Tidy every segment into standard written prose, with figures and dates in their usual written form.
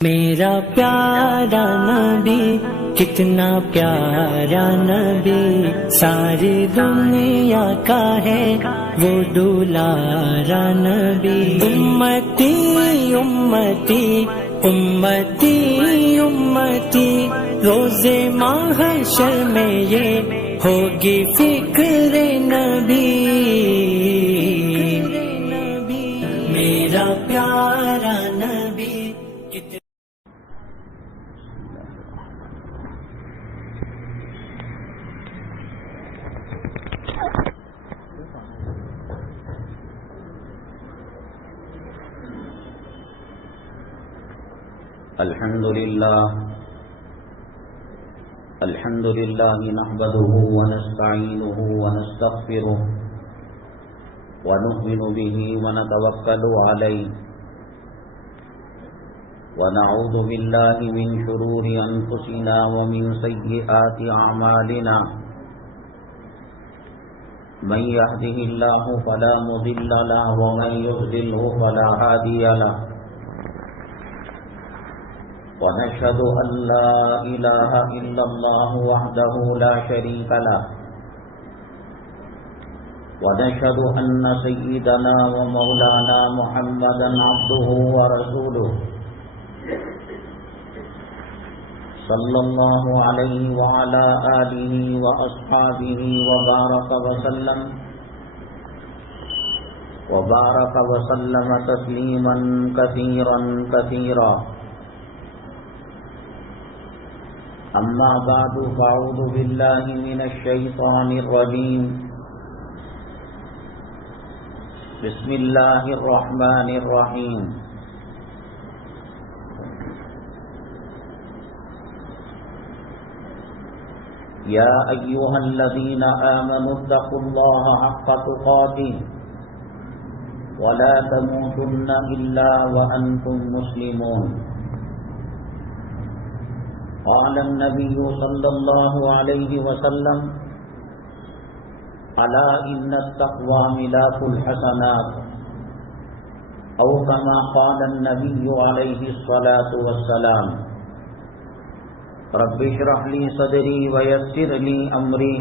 میرا پیارا نبی کتنا پیارا نبی، ساری دنیا کا ہے وہ دلارا نبی۔ امتی امتی امتی امتی، روز محشر میں یہ ہوگی فکر نبی۔ میرا پیارا نبی الحمد لله نحمده ونستعينه ونستغفره ونؤمن به ونتوكل عليه ونعوذ بالله من شرور أنفسنا ومن سيئات أعمالنا، من يهده الله فلا مضل له ومن يضلله فلا هادي له، ونشهد أن لا إله إلا الله وحده لا شريك له، ونشهد أن سيدنا ومولانا محمدا عبده ورسوله، صلى الله عليه وعلى آله وأصحابه وبارك وسلم تسليما كثيرا كثيرا. أما بعد، فأعوذ بالله من الشيطان الرجيم. بسم الله الرحمن الرحيم. يا أيها الذين آمنوا اتقوا الله حق تقاته ولا تموتن إلا وأنتم مسلمون. قال النبي صلى الله عليه وسلم: ألا إن التقوى ملاك الحسنات، أو كما قال النبي عليه الصلاة والسلام. رب اشرح لي صدري ويسر لي أمري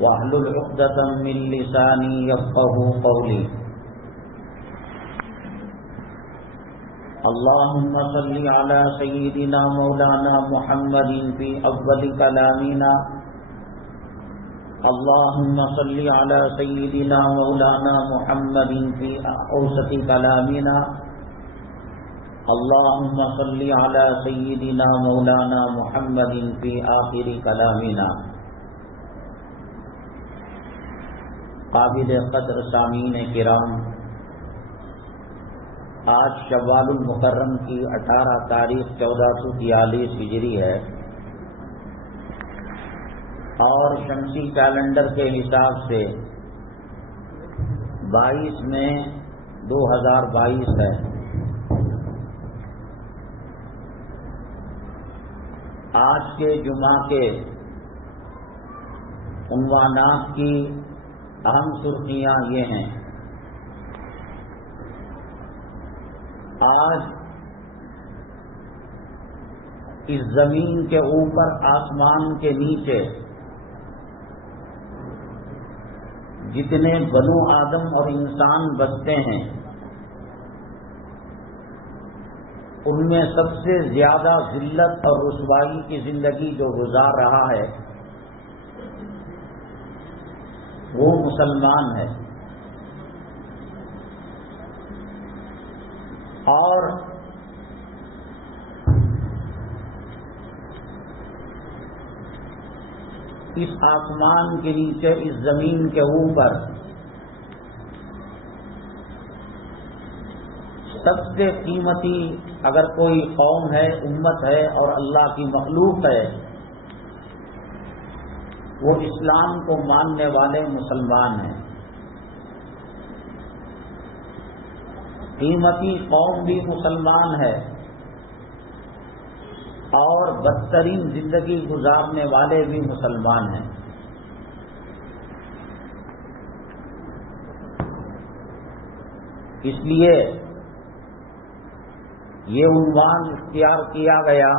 واحلل عقدة من لساني يفقهوا قولي. اللهم صل على سيدنا مولانا محمد في أول كلامنا، اللهم صل على سيدنا مولانا محمد في أوسط كلامنا، اللهم صل على سيدنا مولانا محمد في آخر كلامنا. قابل قدر سامعین کرام، آج شوال المکرم کی 18 تاریخ 1443 ہجری ہے، اور شمسی کیلنڈر کے حساب سے 22 مئی 2022 ہے. آج کے جمعہ کے عنوانات کی اہم سرخیاں یہ ہیں. آج اس زمین کے اوپر، آسمان کے نیچے جتنے بنو آدم اور انسان بستے ہیں، ان میں سب سے زیادہ ذلت اور رسوائی کی زندگی جو گزار رہا ہے وہ مسلمان ہے. اور اس آسمان کے نیچے، اس زمین کے اوپر سب سے قیمتی اگر کوئی قوم ہے، امت ہے اور اللہ کی مخلوق ہے، وہ اسلام کو ماننے والے مسلمان ہیں. قیمتی قوم بھی مسلمان ہے، اور بدترین زندگی گزارنے والے بھی مسلمان ہیں. اس لیے یہ عنوان اختیار کیا گیا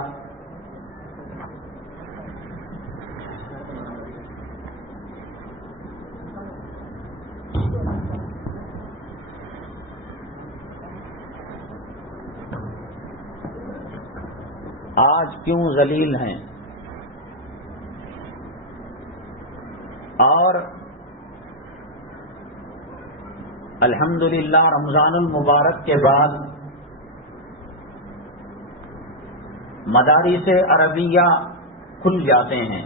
آج کیوں ذلیل ہیں، اور الحمدللہ رمضان المبارک کے بعد مدارس عربیہ کھل جاتے ہیں.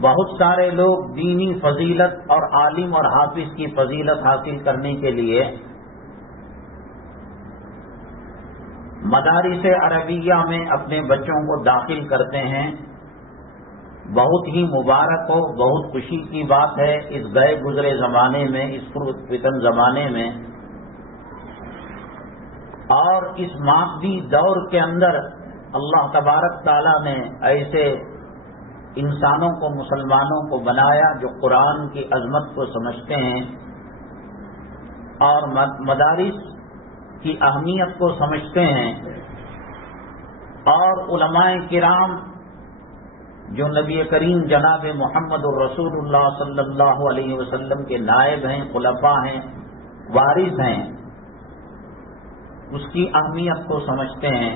بہت سارے لوگ دینی فضیلت اور عالم اور حافظ کی فضیلت حاصل کرنے کے لیے مدارس عربیہ میں اپنے بچوں کو داخل کرتے ہیں. بہت ہی مبارک ہو، بہت خوشی کی بات ہے. اس گئے گزرے زمانے میں، اس فتن زمانے میں اور اس مادی دور کے اندر اللہ تبارک تعالیٰ نے ایسے انسانوں کو، مسلمانوں کو بنایا جو قرآن کی عظمت کو سمجھتے ہیں اور مدارس کی اہمیت کو سمجھتے ہیں، اور علماء کرام جو نبی کریم جناب محمد الرسول اللہ صلی اللہ علیہ وسلم کے نائب ہیں، خلفاء ہیں، وارث ہیں، اس کی اہمیت کو سمجھتے ہیں.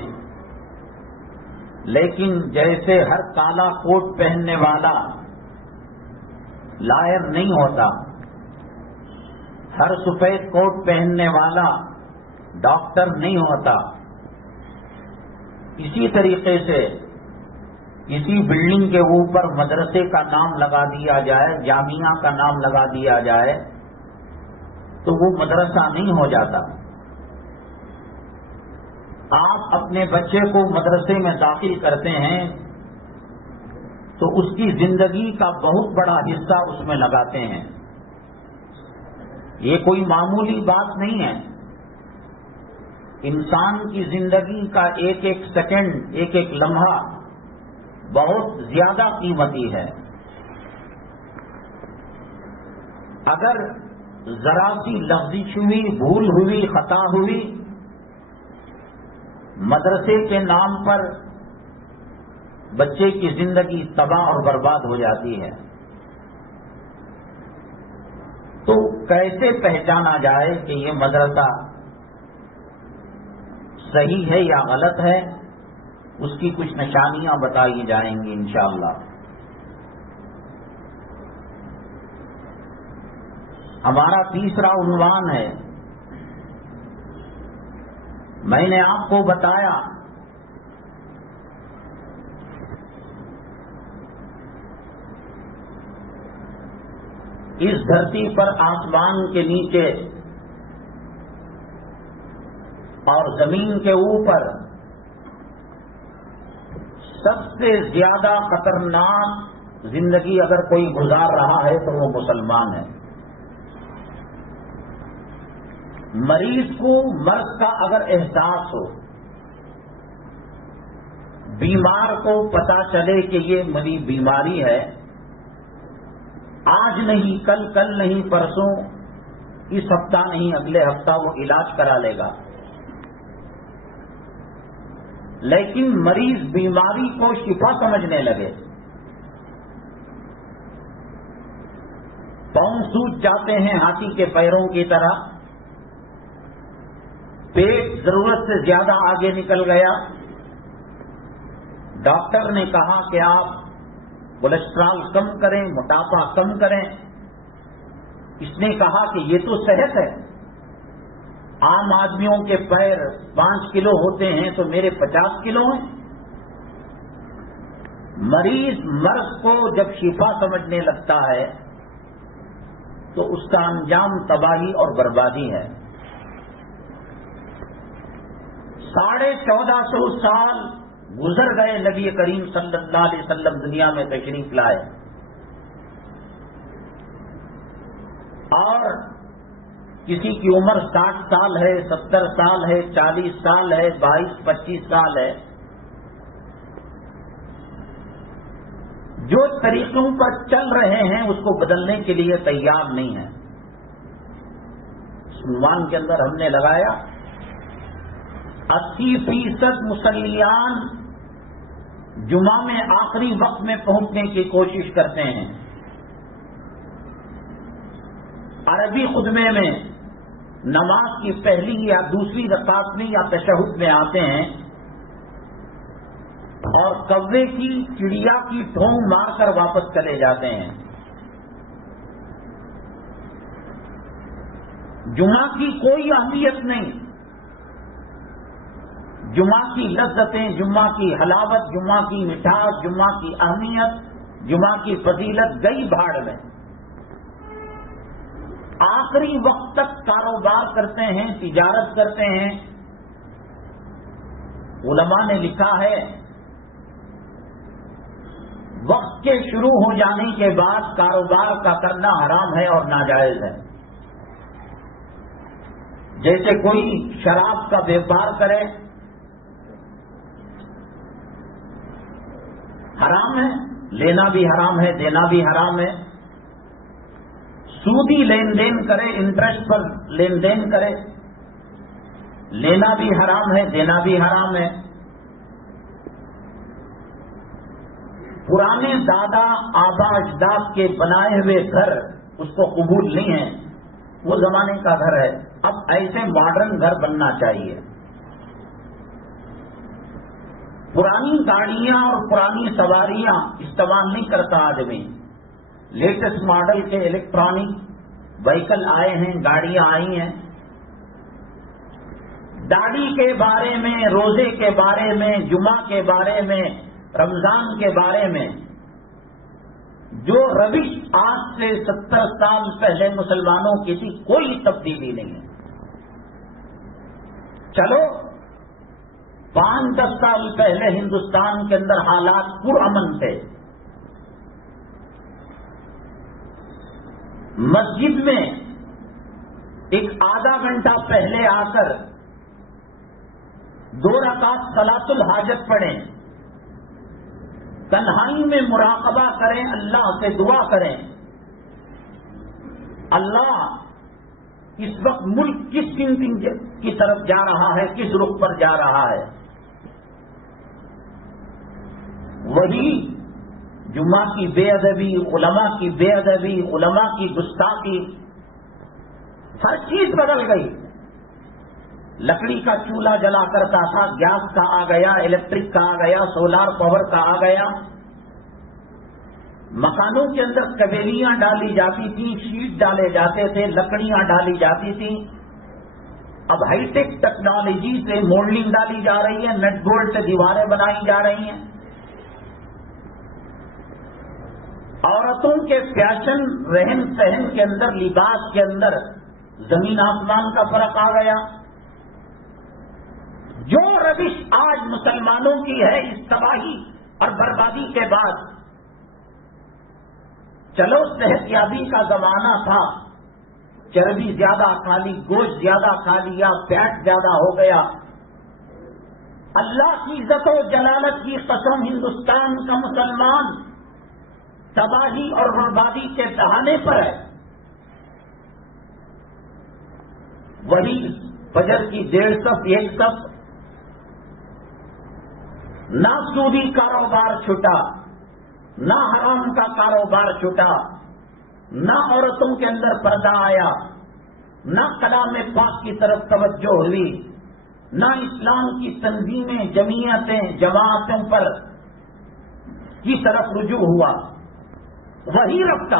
لیکن جیسے ہر کالا کوٹ پہننے والا لائر نہیں ہوتا، ہر سفید کوٹ پہننے والا ڈاکٹر نہیں ہوتا، اسی طریقے سے کسی بلڈنگ کے اوپر مدرسے کا نام لگا دیا جائے، جامعہ کا نام لگا دیا جائے تو وہ مدرسہ نہیں ہو جاتا. آپ اپنے بچے کو مدرسے میں داخل کرتے ہیں تو اس کی زندگی کا بہت بڑا حصہ اس میں لگاتے ہیں. یہ کوئی معمولی بات نہیں ہے. انسان کی زندگی کا ایک ایک سیکنڈ، ایک ایک لمحہ بہت زیادہ قیمتی ہے. اگر ذرا سی لفزش ہوئی، بھول ہوئی، خطا ہوئی، مدرسے کے نام پر بچے کی زندگی تباہ اور برباد ہو جاتی ہے. تو کیسے پہچانا جائے کہ یہ مدرسہ صحیح ہے یا غلط ہے؟ اس کی کچھ نشانیاں بتائی جائیں گی انشاءاللہ. ہمارا تیسرا عنوان ہے، میں نے آپ کو بتایا اس دھرتی پر آسمان کے نیچے اور زمین کے اوپر سب سے زیادہ خطرناک زندگی اگر کوئی گزار رہا ہے تو وہ مسلمان ہے. مریض کو مرض کا اگر احساس ہو، بیمار کو پتا چلے کہ یہ میری بیماری ہے، آج نہیں کل، کل نہیں پرسوں، اس ہفتہ نہیں اگلے ہفتہ وہ علاج کرا لے گا. لیکن مریض بیماری کو شفا سمجھنے لگے، پاؤں سوج جاتے ہیں ہاتھی کے پیروں کی طرح، پیٹ ضرورت سے زیادہ آگے نکل گیا، ڈاکٹر نے کہا کہ آپ کولیسٹرول کم کریں، موٹاپا کم کریں. اس نے کہا کہ یہ تو صحت ہے، عام آدمیوں کے پیر 5 کلو ہوتے ہیں تو میرے 50 کلو ہیں. مریض مرض کو جب شفا سمجھنے لگتا ہے تو اس کا انجام تباہی اور بربادی ہے. 1450 سال گزر گئے، نبی کریم صلی اللہ علیہ وسلم دنیا میں تشریف لائے، اور کسی کی عمر 60 سال ہے، 70 سال ہے، 40 سال ہے، 22-25 سال ہے. جو طریقوں پر چل رہے ہیں اس کو بدلنے کے لیے تیار نہیں ہے. اس عنوان کے اندر ہم نے لگایا 80% مصلیان جمعہ میں آخری وقت میں پہنچنے کی کوشش کرتے ہیں. عربی خطبے میں نماز کی پہلی یا دوسری رکعت میں یا تشہد میں آتے ہیں اور کوے کی چڑیا کی ٹھونگ مار کر واپس چلے جاتے ہیں. جمعہ کی کوئی اہمیت نہیں. جمعہ کی لذتیں، جمعہ کی حلاوت، جمعہ کی مٹھاس، جمعہ کی اہمیت، جمعہ کی فضیلت گئی بھاڑ میں. آخری وقت تک کاروبار کرتے ہیں، تجارت کرتے ہیں. علماء نے لکھا ہے وقت کے شروع ہو جانے کے بعد کاروبار کا کرنا حرام ہے اور ناجائز ہے. جیسے کوئی شراب کا بیپار کرے، حرام ہے، لینا بھی حرام ہے، دینا بھی حرام ہے. سودی لین دین کرے، انٹرسٹ پر لین دین کرے، لینا بھی حرام ہے، دینا بھی حرام ہے. پرانے دادا آبا اجداد کے بنائے ہوئے گھر اس کو قبول نہیں ہے، وہ زمانے کا گھر ہے. اب ایسے ماڈرن گھر بننا چاہیے. پرانی گاڑیاں اور پرانی سواریاں استعمال نہیں کرتا آدمی. لیٹسٹ ماڈل کے الیکٹرانک وہیکل آئے ہیں، گاڑیاں آئی ہیں. داڑھی کے بارے میں، روزے کے بارے میں، جمعہ کے بارے میں، رمضان کے بارے میں جو روش آج سے 70 سال پہلے مسلمانوں کی تھی، کوئی تبدیلی نہیں ہے. چلو 5-10 سال پہلے ہندوستان کے اندر حالات پرامن تھے. مسجد میں ایک آدھا گھنٹہ پہلے آ کر 2 رکعت صلاۃ الحاجت پڑھیں، تنہائی میں مراقبہ کریں، اللہ سے دعا کریں اللہ اس وقت ملک کس کی طرف جا رہا ہے، کس رخ پر جا رہا ہے. وہی جمعہ کی بے ادبی، علماء کی بے ادبی، علماء کی گستاخی، ہر چیز بدل گئی. لکڑی کا چولہا جلا کرتا تھا، گیس کا آ گیا، الیکٹرک کا آ گیا، سولار پاور کا آ گیا. مکانوں کے اندر کبیلیاں ڈالی جاتی تھیں، شیٹ ڈالے جاتے تھے، لکڑیاں ڈالی جاتی تھیں. اب ہائی ٹیک ٹیکنالوجی سے مولڈنگ ڈالی جا رہی ہے، نٹ بولٹ سے دیواریں بنائی جا رہی ہیں. عورتوں کے فیشن، رہن سہن کے اندر، لباس کے اندر زمین آسمان کا فرق آ گیا. جو روش آج مسلمانوں کی ہے اس تباہی اور بربادی کے بعد، چلو صحت یابی کا زمانہ تھا، چربی زیادہ کھا لی، گوشت زیادہ کھا لیا، فیٹ زیادہ ہو گیا. اللہ کی عزت و جلالت کی قسم، ہندوستان کا مسلمان تباہی اور بربادی کے دہانے پر ہے. وہی فجر کی 1.5 صف 1 صف، نہ سودی کاروبار چھٹا، نہ حرام کا کاروبار چھٹا، نہ عورتوں کے اندر پردہ آیا، نہ کلام پاک کی طرف توجہ ہوئی، نہ اسلام کی تنظیمیں، جمعیتیں، جماعتوں پر کی طرف رجوع ہوا. وہی رفتہ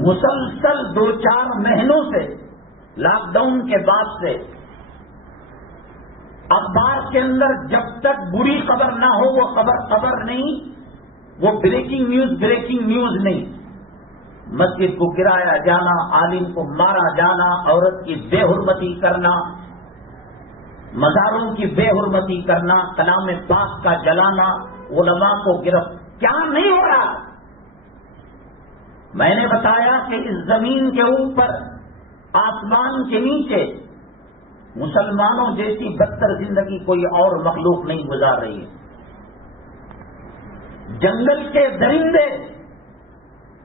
مسلسل 2-4 مہینوں سے، لاک ڈاؤن کے بعد سے، اخبار کے اندر جب تک بری خبر نہ ہو وہ خبر نہیں، وہ بریکنگ نیوز نہیں. مسجد کو گرایا جانا، عالم کو مارا جانا، عورت کی بے حرمتی کرنا، مزاروں کی بے حرمتی کرنا، کلام پاک کا جلانا، علماء کو گرفت، کیا نہیں ہو رہا. میں نے بتایا کہ اس زمین کے اوپر، آسمان کے نیچے مسلمانوں جیسی بدتر زندگی کوئی اور مخلوق نہیں گزار رہی ہے. جنگل کے درندے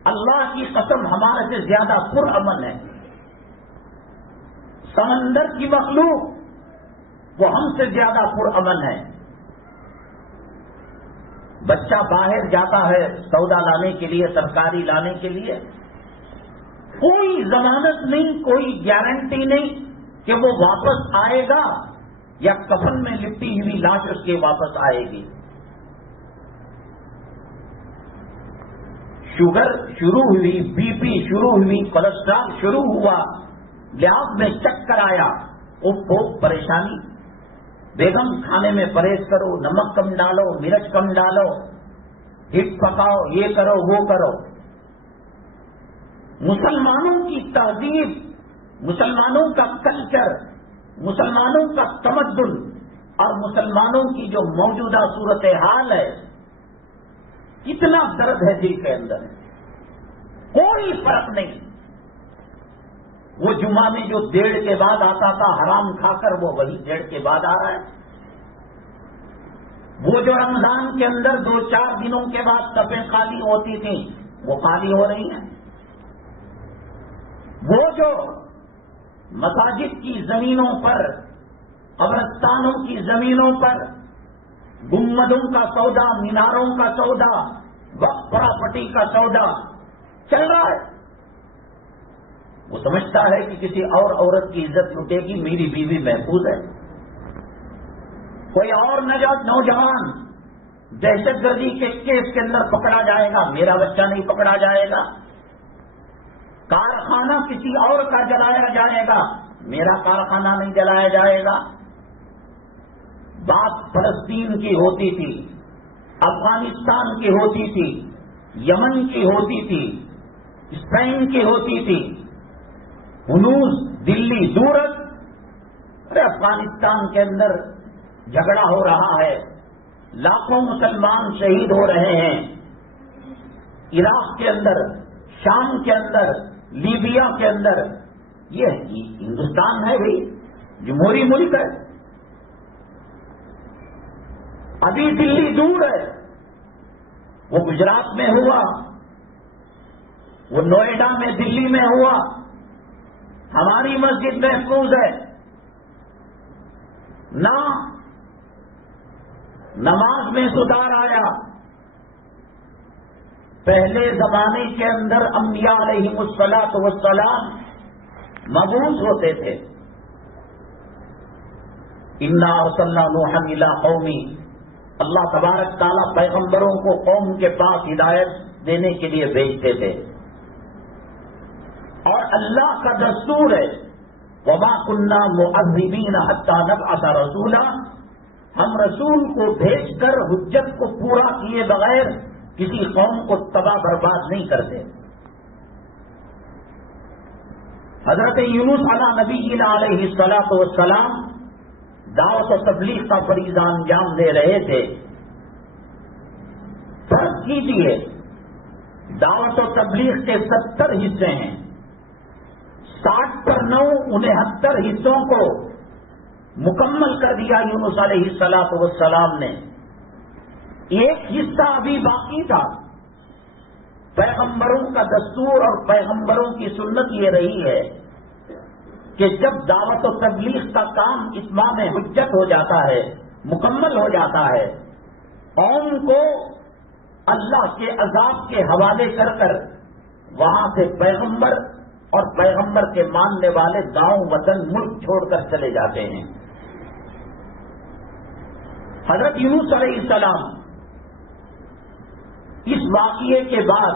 اللہ کی قسم ہمارے سے زیادہ پرامن ہے. سمندر کی مخلوق وہ ہم سے زیادہ پرامن ہے. بچہ باہر جاتا ہے سودا لانے کے لیے، ترکاری لانے کے لیے، کوئی ضمانت نہیں، کوئی گارنٹی نہیں کہ وہ واپس آئے گا یا کفن میں لپٹی ہوئی لاش اس کے واپس آئے گی. شوگر شروع ہوئی، بی پی شروع ہوئی، کولیسٹرول شروع ہوا، لحاظ میں چکر آیا، وہ پریشانی. بیگم کھانے میں پرہیز کرو، نمک کم ڈالو، مرچ کم ڈالو، ہٹ پکاؤ، یہ کرو وہ کرو. مسلمانوں کی تہذیب، مسلمانوں کا کلچر، مسلمانوں کا تمدن اور مسلمانوں کی جو موجودہ صورتحال ہے، کتنا درد ہے دل کے اندر. کوئی فرق نہیں. وہ جمعہ میں جو 1:30 کے بعد آتا تھا حرام کھا کر، وہ وہی 1:30 کے بعد آ رہا ہے. وہ جو رمضان کے اندر 2-4 دنوں کے بعد صفیں خالی ہوتی تھیں، وہ خالی ہو رہی ہیں. وہ جو مساجد کی زمینوں پر، قبرستانوں کی زمینوں پر گنبدوں کا سودا، میناروں کا سودا، وقف پراپرٹی کا سودا چل رہا ہے، وہ سمجھتا ہے کہ کسی اور عورت کی عزت لٹے گی، میری بیوی محفوظ ہے. کوئی اور نوجوان دہشت گردی کے کیس کے اندر پکڑا جائے گا، میرا بچہ نہیں پکڑا جائے گا. کارخانہ کسی اور کا جلایا جائے گا، میرا کارخانہ نہیں جلایا جائے گا. بات فلسطین کی ہوتی تھی، افغانستان کی ہوتی تھی، یمن کی ہوتی تھی، اسپین کی ہوتی تھی، ہنوز دلی سورت. ارے افغانستان کے اندر جھگڑا ہو رہا ہے، لاکھوں مسلمان شہید ہو رہے ہیں. عراق کے اندر، شام کے اندر، لیبیا کے اندر. یہ ہندوستان ہے بھائی، جمہوری ملک ہے. ابھی دلی دور ہے، وہ گجرات میں ہوا، وہ نوئیڈا میں، دلی میں ہوا. ہماری مسجد محفوظ ہے. نہ نماز میں سدھار آیا. پہلے زمانے کے اندر انبیاء علیہم الصلاۃ والسلام مبعوث ہوتے تھے. انا ارسلنا نوحا الی قومی، اللہ تبارک تعالیٰ پیغمبروں کو قوم کے پاس ہدایت دینے کے لیے بھیجتے تھے. اور اللہ کا دستور ہے وما كنا معذبین حتی نبعث رسولا، ہم رسول کو بھیج کر حجت کو پورا کیے بغیر کسی قوم کو تباہ برباد نہیں کرتے. حضرت یونس علیہ نبی علیہ الصلاۃ والسلام دعوت و تبلیغ کا فریضہ انجام دے رہے تھے. فرض کیجیے دعوت و تبلیغ کے 70 حصے ہیں، 60 پر 9 69 حصوں کو مکمل کر دیا یونس علیہ الصلاۃ والسلام نے. ایک حصہ ابھی باقی تھا. پیغمبروں کا دستور اور پیغمبروں کی سنت یہ رہی ہے کہ جب دعوت و تبلیغ کا کام اتمام حجت ہو جاتا ہے، مکمل ہو جاتا ہے، قوم کو اللہ کے عذاب کے حوالے کر کر وہاں سے پیغمبر اور پیغمبر کے ماننے والے گاؤں وطن ملک چھوڑ کر چلے جاتے ہیں. حضرت یونس علیہ السلام اس واقعے کے بعد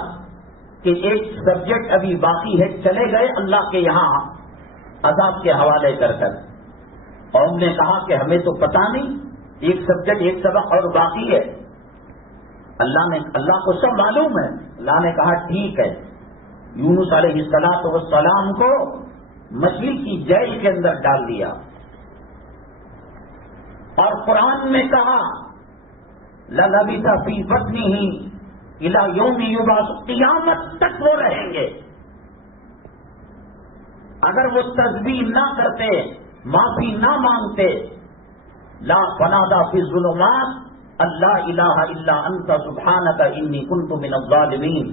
کہ ایک سبجیکٹ ابھی باقی ہے، چلے گئے اللہ کے یہاں عذاب کے حوالے کر کر. قوم نے کہا کہ ہمیں تو پتا نہیں، ایک سبجیکٹ، ایک سبق اور باقی ہے. اللہ کو سب معلوم ہے. اللہ نے کہا ٹھیک ہے. یونس علیہ الصلاۃ والسلام کو مچھلی کی جیل کے اندر ڈال دیا. اور قرآن میں کہا لَلَبِثَ فِي بَطْنِهِ إِلَى يَوْمِ يُبْعَثُ، قیامت تک وہ رہیں گے. اگر وہ تسبیح نہ کرتے، معافی نہ مانگتے، لا فنادا فی الظلمات اللہ الہ الا انت سبحانک انی کنت من الظالمین،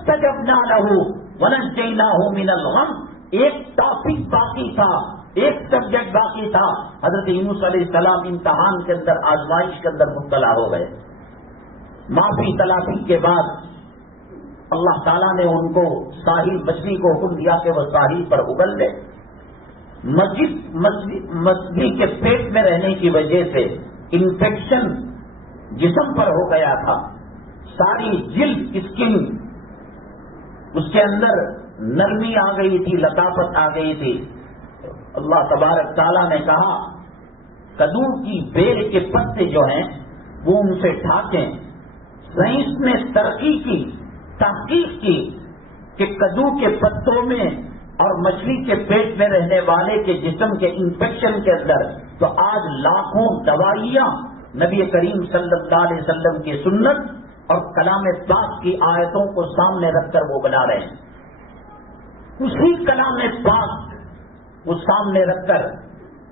فاستجبنا له ونجیناہ من الغم. ایک ٹاپک باقی تھا، ایک سبجیکٹ باقی تھا. حضرت یونس علیہ السلام امتحان کے اندر، آزمائش کے اندر مبتلا ہو گئے. معافی تلافی کے بعد اللہ تعالیٰ نے ان کو ساحل، مچھلی کو حکم دیا کہ وہ ساحل پر اگل لے. مچھلی کے پیٹ میں رہنے کی وجہ سے انفیکشن جسم پر ہو گیا تھا. ساری جلد، اسکن، اس کے اندر نرمی آ گئی تھی، لطافت آ گئی تھی. اللہ تبارک تعالیٰ نے کہا کدو کی بیل کے پتے جو ہیں وہ ان سے ڈھانکیں. سائنس نے ترقی کی، تحقیق کی کہ کدو کے پتوں میں اور مچھلی کے پیٹ میں رہنے والے کے جسم کے انفیکشن کے اندر تو آج لاکھوں دوائیاں نبی کریم صلی اللہ علیہ وسلم کی سنت اور کلام پاک کی آیتوں کو سامنے رکھ کر وہ بنا رہے ہیں. اسی کلام پاک کو سامنے رکھ کر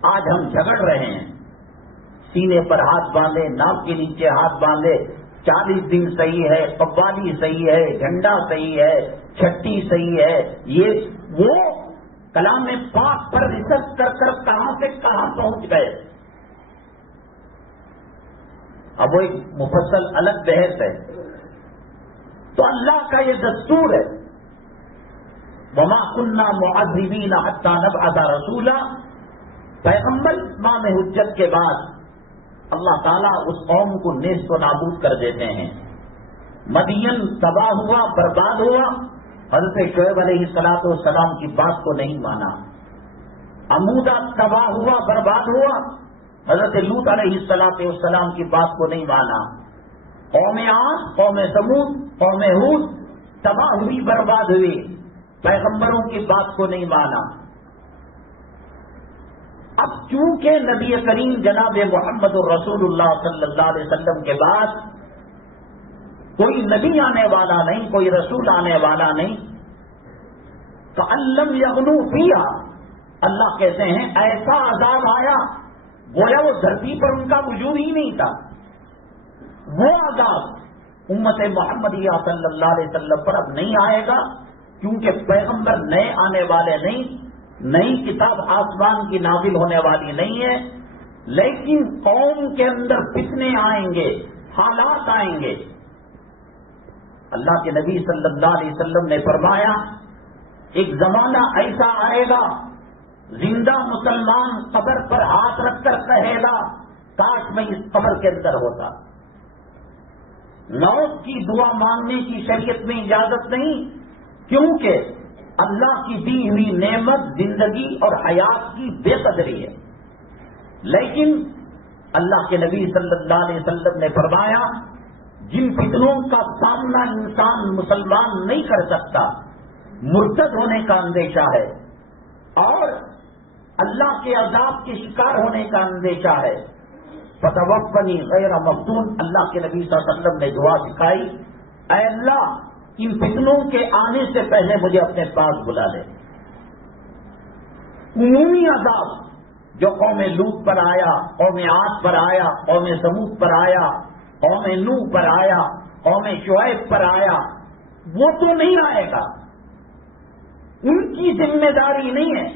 آج ہم جھگڑ رہے ہیں. سینے پر ہاتھ باندھے، ناک کے نیچے ہاتھ باندھے، 40 دن صحیح ہے، قوالی صحیح ہے، جھنڈا صحیح ہے، چھٹی صحیح ہے. یہ وہ کلام پاک پر ریسرچ کر کر کہاں سے کہاں پہنچ گئے. اب وہ ایک مفصل الگ بحث ہے. تو اللہ کا یہ دستور ہے، وما كنا معذبین حتی نبعث رسولا. پیغمبر اتمام حجت کے بعد اللہ تعالیٰ اس قوم کو نیست و نابود کر دیتے ہیں. مدین تباہ ہوا، برباد ہوا. حضرت شعیب علیہ السلام کی بات کو نہیں مانا. عمودہ تباہ ہوا، برباد ہوا. حضرت لوط علیہ السلام کی بات کو نہیں مانا. قوم عاد، قوم ثمود، قوم ہود تباہ ہوئی، برباد ہوئی. پیغمبروں کی بات کو نہیں مانا. اب چونکہ نبی کریم جناب محمد الرسول اللہ صلی اللہ علیہ وسلم کے بعد کوئی نبی آنے والا نہیں، کوئی رسول آنے والا نہیں، تو لم یغنوا فیہا، اللہ کہتے ہیں ایسا عذاب آیا گویا وہ دھرتی پر ان کا وجود ہی نہیں تھا. وہ عذاب امت محمدیہ صلی اللہ علیہ وسلم پر اب نہیں آئے گا، کیونکہ پیغمبر نئے آنے والے نہیں، نئی کتاب آسمان کی نازل ہونے والی نہیں ہے. لیکن قوم کے اندر فتنے آئیں گے، حالات آئیں گے. اللہ کے نبی صلی اللہ علیہ وسلم نے فرمایا ایک زمانہ ایسا آئے گا زندہ مسلمان قبر پر ہاتھ رکھ کر کہے گا کاش میں اس قبر کے اندر ہوتا. موت کی دعا مانگنے کی شریعت میں اجازت نہیں، کیونکہ اللہ کی دی ہوئی نعمت زندگی اور حیات کی بے قدری ہے. لیکن اللہ کے نبی صلی اللہ علیہ وسلم نے فرمایا جن فتنوں کا سامنا انسان مسلمان نہیں کر سکتا، مرتد ہونے کا اندیشہ ہے اور اللہ کے عذاب کے شکار ہونے کا اندیشہ ہے. فتوفنی غیر مفتون، اللہ کے نبی صلی اللہ علیہ وسلم نے دعا سکھائی، اے اللہ ان فتنوں کے آنے سے پہلے مجھے اپنے پاس بلا لے. عمومی عذاب جو قوم لوط پر آیا، قوم عاد پر آیا، قوم ثمود پر آیا، قوم نوح پر آیا، قوم شعیب پر آیا، وہ تو نہیں آئے گا، ان کی ذمہ داری نہیں ہے.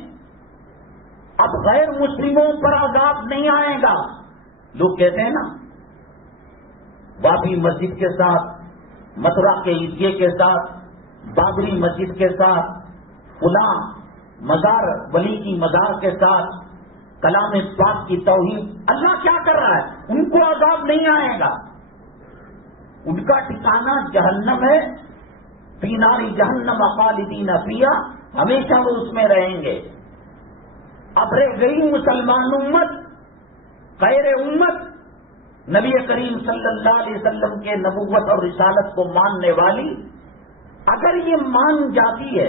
اب غیر مسلموں پر عذاب نہیں آئے گا. لوگ کہتے ہیں نا بابری مسجد کے ساتھ، متھرا کے عیدگاہ کے ساتھ، بابری مسجد کے ساتھ، فلاں مزار ولی کی مزار کے ساتھ کلام پاک کی توہین، اللہ کیا کر رہا ہے؟ ان کو عذاب نہیں آئے گا، ان کا ٹھکانہ جہنم ہے. فی نار جہنم خالدین فیہا، ہمیشہ وہ اس میں رہیں گے. اب رہ گئی مسلمان امت، خیر امت، نبی کریم صلی اللہ علیہ وسلم کے نبوت اور رسالت کو ماننے والی. اگر یہ مان جاتی ہے،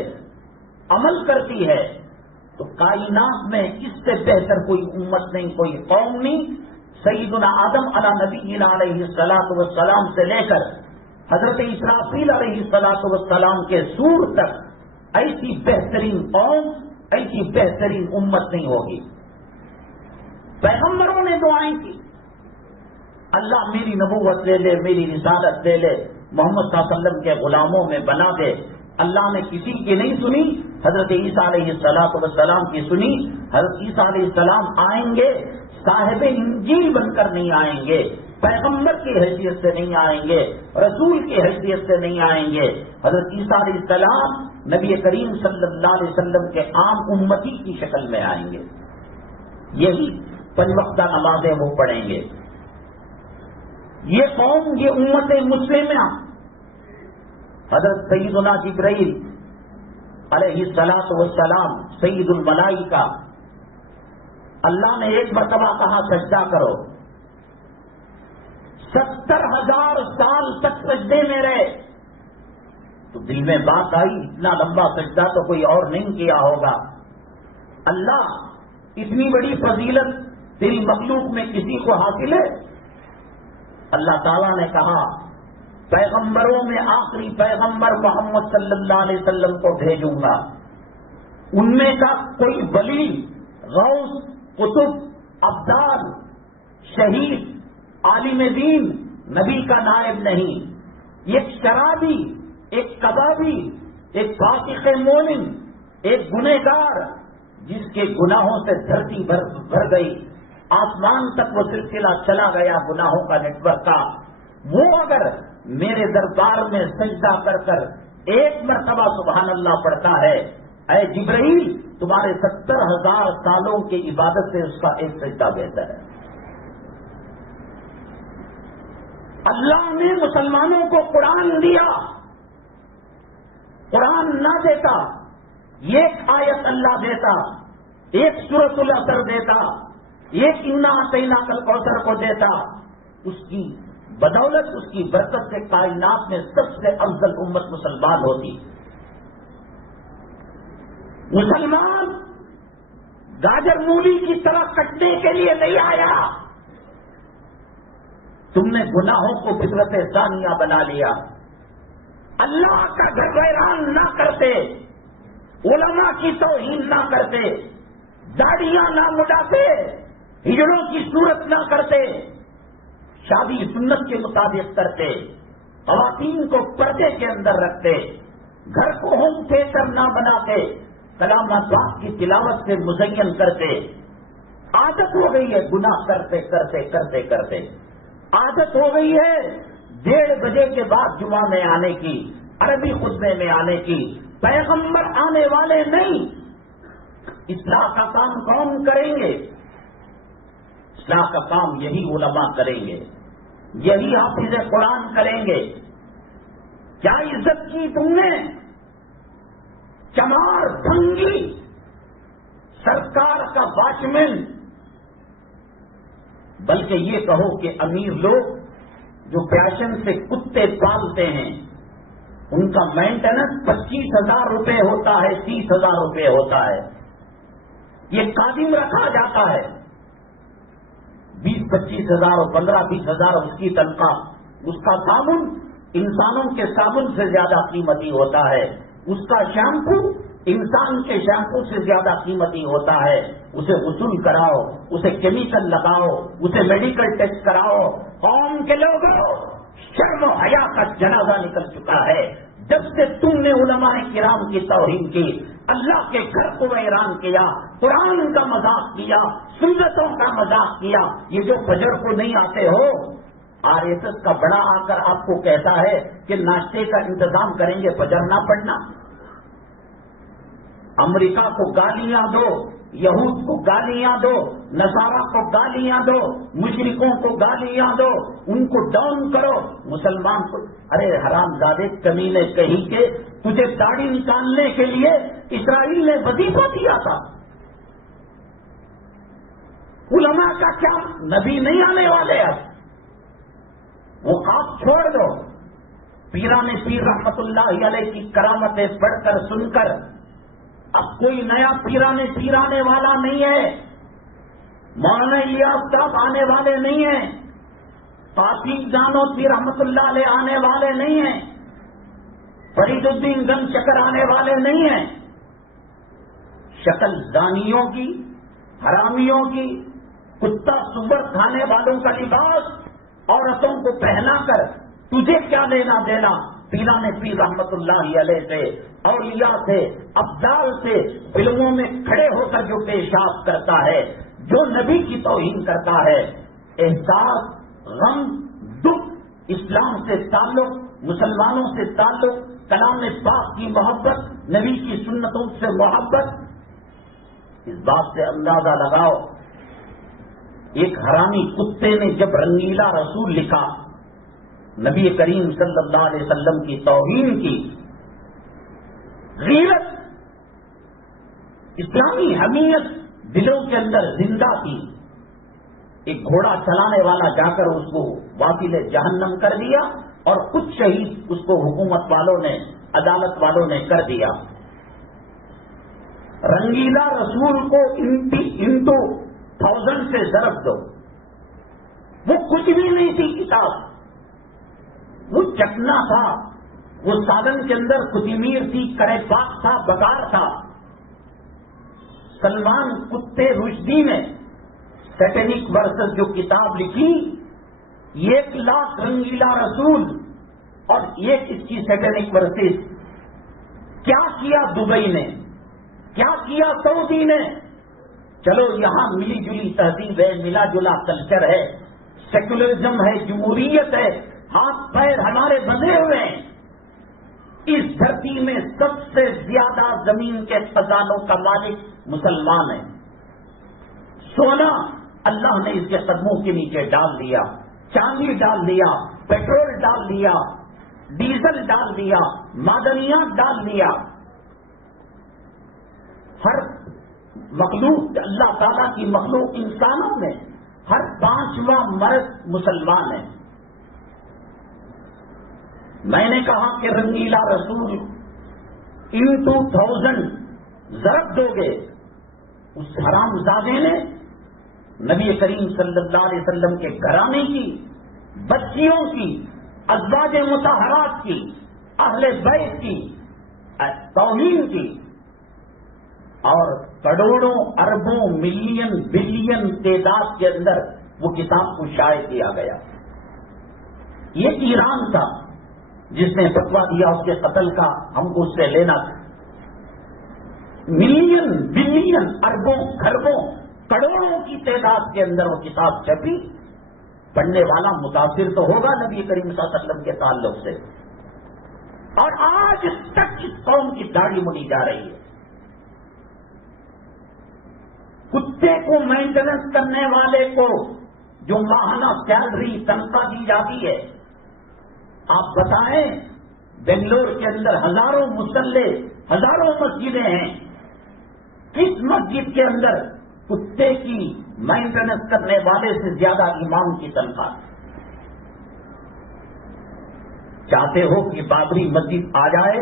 عمل کرتی ہے، تو کائنات میں اس سے بہتر کوئی امت نہیں، کوئی قوم نہیں. سیدنا آدم علی نبینا علیہ السلام سے لے کر حضرت اسرافیل علیہ السلام کے سور تک ایسی بہترین قوم، ایسی بہترین امت نہیں ہوگی. پیغمبروں نے دعائیں کی، اللہ میری نبوت لے لے، میری رسالت لے لے، محمد صلی اللہ علیہ وسلم کے غلاموں میں بنا دے. اللہ نے کسی کی نہیں سنی، حضرت عیسیٰ علیہ السلام کی سنی. حضرت عیسیٰ علیہ السلام آئیں گے صاحب انجیل بن کر نہیں آئیں گے، پیغمبر کی حیثیت سے نہیں آئیں گے، رسول کی حیثیت سے نہیں آئیں گے. حضرت عیسیٰ علیہ السلام نبی کریم صلی اللہ علیہ وسلم کے عام امتی کی شکل میں آئیں گے. یہی 5 وقتہ نمازیں وہ پڑھیں گے. یہ قوم، یہ امت مسلمہ، حضرت سیدنا جبرائیل علیہ السلام سید الملائکہ، اللہ نے ایک مرتبہ کہا سجدہ کرو، 70,000 سال تک سجدے میں رہے. تو دل میں بات آئی اتنا لمبا سجدہ تو کوئی اور نہیں کیا ہوگا. اللہ اتنی بڑی فضیلت تیری مخلوق میں کسی کو حاصل ہے؟ اللہ تعالیٰ نے کہا پیغمبروں میں آخری پیغمبر محمد صلی اللہ علیہ وسلم کو بھیجوں گا. ان میں کا کوئی ولی، غوث، قطب، ابدال، شہید، عالم دین نبی کا نائب نہیں. ایک شرابی، ایک کبابی، ایک فاسق مومن، ایک گنہگار جس کے گناہوں سے دھرتی بھر گئی، آسمان تک وہ سلسلہ چلا گیا گناہوں کا نیٹ ورک کا، وہ اگر میرے دربار میں سجدہ کر کر ایک مرتبہ سبحان اللہ پڑھتا ہے، اے جبرائیل تمہارے 70,000 سالوں کی عبادت سے اس کا ایک سجدہ بہتر ہے. اللہ نے مسلمانوں کو قرآن دیا، قرآن نہ دیتا، ایک آیت اللہ دیتا، ایک سورۃ العصر دیتا، ایک انا اعطیناک الکوثر کو دیتا، اس کی بدولت، اس کی برکت سے کائنات میں سب سے افضل امت مسلمان ہوتی. مسلمان گاجر مولی کی طرح کٹنے کے لیے نہیں آیا. تم نے گناہوں کو فطرت ثانیہ بنا لیا. اللہ کا گھر ویران نہ کرتے، علماء کی توہین نہ کرتے، داڑیاں نہ مڈاتے، ہجڑوں کی صورت نہ کرتے، شادی سنت کے مطابق کرتے، خواتین کو پردے کے اندر رکھتے، گھر کو ہوم تھیٹر نہ بناتے، کلام پاک کی تلاوت سے مزین کرتے. عادت ہو گئی ہے گناہ کرتے کرتے کرتے کرتے. عادت ہو گئی ہے 1:30 بجے کے بعد جمعہ میں آنے کی، عربی خطبے میں آنے کی. پیغمبر آنے والے نہیں. اصلاح کا کام کون کریں گے؟ اصلاح کا کام یہی علماء کریں گے، یہی حافظ قرآن کریں گے. کیا عزت کی تم نے؟ چمار بھنگی سرکار کا واچمین، بلکہ یہ کہو کہ امیر لوگ جو پیشن سے کتے پالتے ہیں ان کا مینٹیننس 25,000 روپے ہوتا ہے، 30,000 روپے ہوتا ہے. یہ قادم رکھا جاتا ہے، 20-25,000 اور 15-20,000 اس کی تنخواہ. اس کا صابن انسانوں کے صابن سے زیادہ قیمتی ہوتا ہے، اس کا شیمپو انسان کے شیمپو سے زیادہ قیمتی ہوتا ہے. اسے غسل کراؤ، اسے کیمیکل لگاؤ، اسے میڈیکل ٹیسٹ کراؤ. قوم کے لوگوں، شرم و حیا کا جنازہ نکل چکا ہے. جب سے تم نے علماء کرام کی توہین کی، اللہ کے گھر کو ویران کیا، قرآن کا مذاق کیا، سنتوں کا مذاق کیا. یہ جو فجر کو نہیں آتے ہو، RSS کا بڑا آ کر آپ کو کہتا ہے کہ ناشتے کا انتظام کریں گے، فجر نہ پڑھنا. امریکہ کو گالیاں دو، یہود کو گالیاں دو، نصارہ کو گالیاں دو، مشرکوں کو گالیاں دو، ان کو ڈاؤن کرو. مسلمان کو ارے حرام زادے کمینے کہیں کہ تجھے داڑھی نکالنے کے لیے اسرائیل نے وظیفہ دیا تھا. علماء کا کیا؟ نبی نہیں آنے والے. اب وہ خواب چھوڑ دو. پیران پیر رحمت اللہ علیہ کی کرامتیں پڑھ کر سن کر اب کوئی نیا پیر آنے والا نہیں ہے. مولانا الیاس صاحب آنے والے نہیں ہیں. قاسم جانوسی رحمت اللہ علیہ آنے والے نہیں ہیں. فرید الدین گنج شکر آنے والے نہیں ہیں. شکل زانیوں کی، حرامیوں کی، کتا سور کھانے والوں کا لباس عورتوں کو پہنا کر تجھے کیا لینا دینا پیرانے پیر رحمت اللہ علیہ سے، اولیاء سے، افضال سے فلموں میں کھڑے ہو کر جو پیشاب کرتا ہے، جو نبی کی توہین کرتا ہے، احساس، غم، دکھ، اسلام سے تعلق، مسلمانوں سے تعلق، کلام پاک کی محبت، نبی کی سنتوں سے محبت، اس بات سے اندازہ لگاؤ ایک حرامی کتے نے جب رنگیلا رسول لکھا، نبی کریم صلی اللہ علیہ وسلم کی توہین کی، غیرت، اسلامی حمیت دلوں کے اندر زندہ تھی، ایک گھوڑا چلانے والا جا کر اس کو واصل جہنم کر دیا اور کچھ شہید اس کو حکومت والوں نے، عدالت والوں نے کر دیا۔ رنگیلا رسول کو انٹو 1000 سے ضرب دو، وہ کچھ بھی نہیں تھی کتاب، وہ چکنا تھا، وہ سالن کے اندر کوتمیر تھی، کرے پاک تھا، بکار تھا۔ سلمان کتے رشدی نے سیٹینک ورسز جو کتاب لکھی، 1,00,000 رنگیلا رسول اور ایک اس کی سیٹینک ورسز، کیا کیا دبئی نے، کیا کیا سعودی نے؟ چلو یہاں ملی جلی تہذیب ہے، ملا جلا کلچر ہے، سیکولرزم ہے، جمہوریت ہے، ہاتھ پیر ہمارے بندھے ہوئے ہیں۔ اس دھرتی میں سب سے زیادہ زمین کے خزانوں کا مالک مسلمان ہے۔ سونا اللہ نے اس کے قدموں کے نیچے ڈال دیا، چاندی ڈال دیا، پیٹرول ڈال دیا، ڈیزل ڈال دیا، معدنیات ڈال دیا۔ ہر مخلوق، اللہ تعالیٰ کی مخلوق انسانوں میں ہر 5واں مرد مسلمان ہے۔ میں نے کہا کہ رنگیلا رسول انٹو 1000 ضرب دو گے، اس حرام زادے نے نبی کریم صلی اللہ علیہ وسلم کے گھرانے کی، بچیوں کی، ازواج مطہرات کی، اہل بیت کی توہین کی، اور کروڑوں، اربوں، ملین، بلین تعداد کے اندر وہ کتاب کو شائع کیا گیا۔ یہ ایران تھا جس نے فتویٰ دیا اس کے قتل کا، ہم کو اس سے لینا تھا۔ ملین، بلین، اربوں، کھربوں، کروڑوں کی تعداد کے اندر وہ کتاب چھپی، پڑھنے والا متاثر تو ہوگا نبی کریم صلی اللہ علیہ وسلم کے تعلق سے، اور آج تک اس قوم کی داڑھی منی جا رہی ہے۔ کتے کو مینٹیننس کرنے والے کو جو ماہانہ سیلری تنخواہ دی جاتی ہے، آپ بتائیں بنگلور کے اندر ہزاروں مصلے، ہزاروں مسجدیں ہیں، کس مسجد کے اندر کتے کی مینٹیننس کرنے والے سے زیادہ امام کی تنخواہ؟ چاہتے ہو کہ بابری مسجد آ جائے،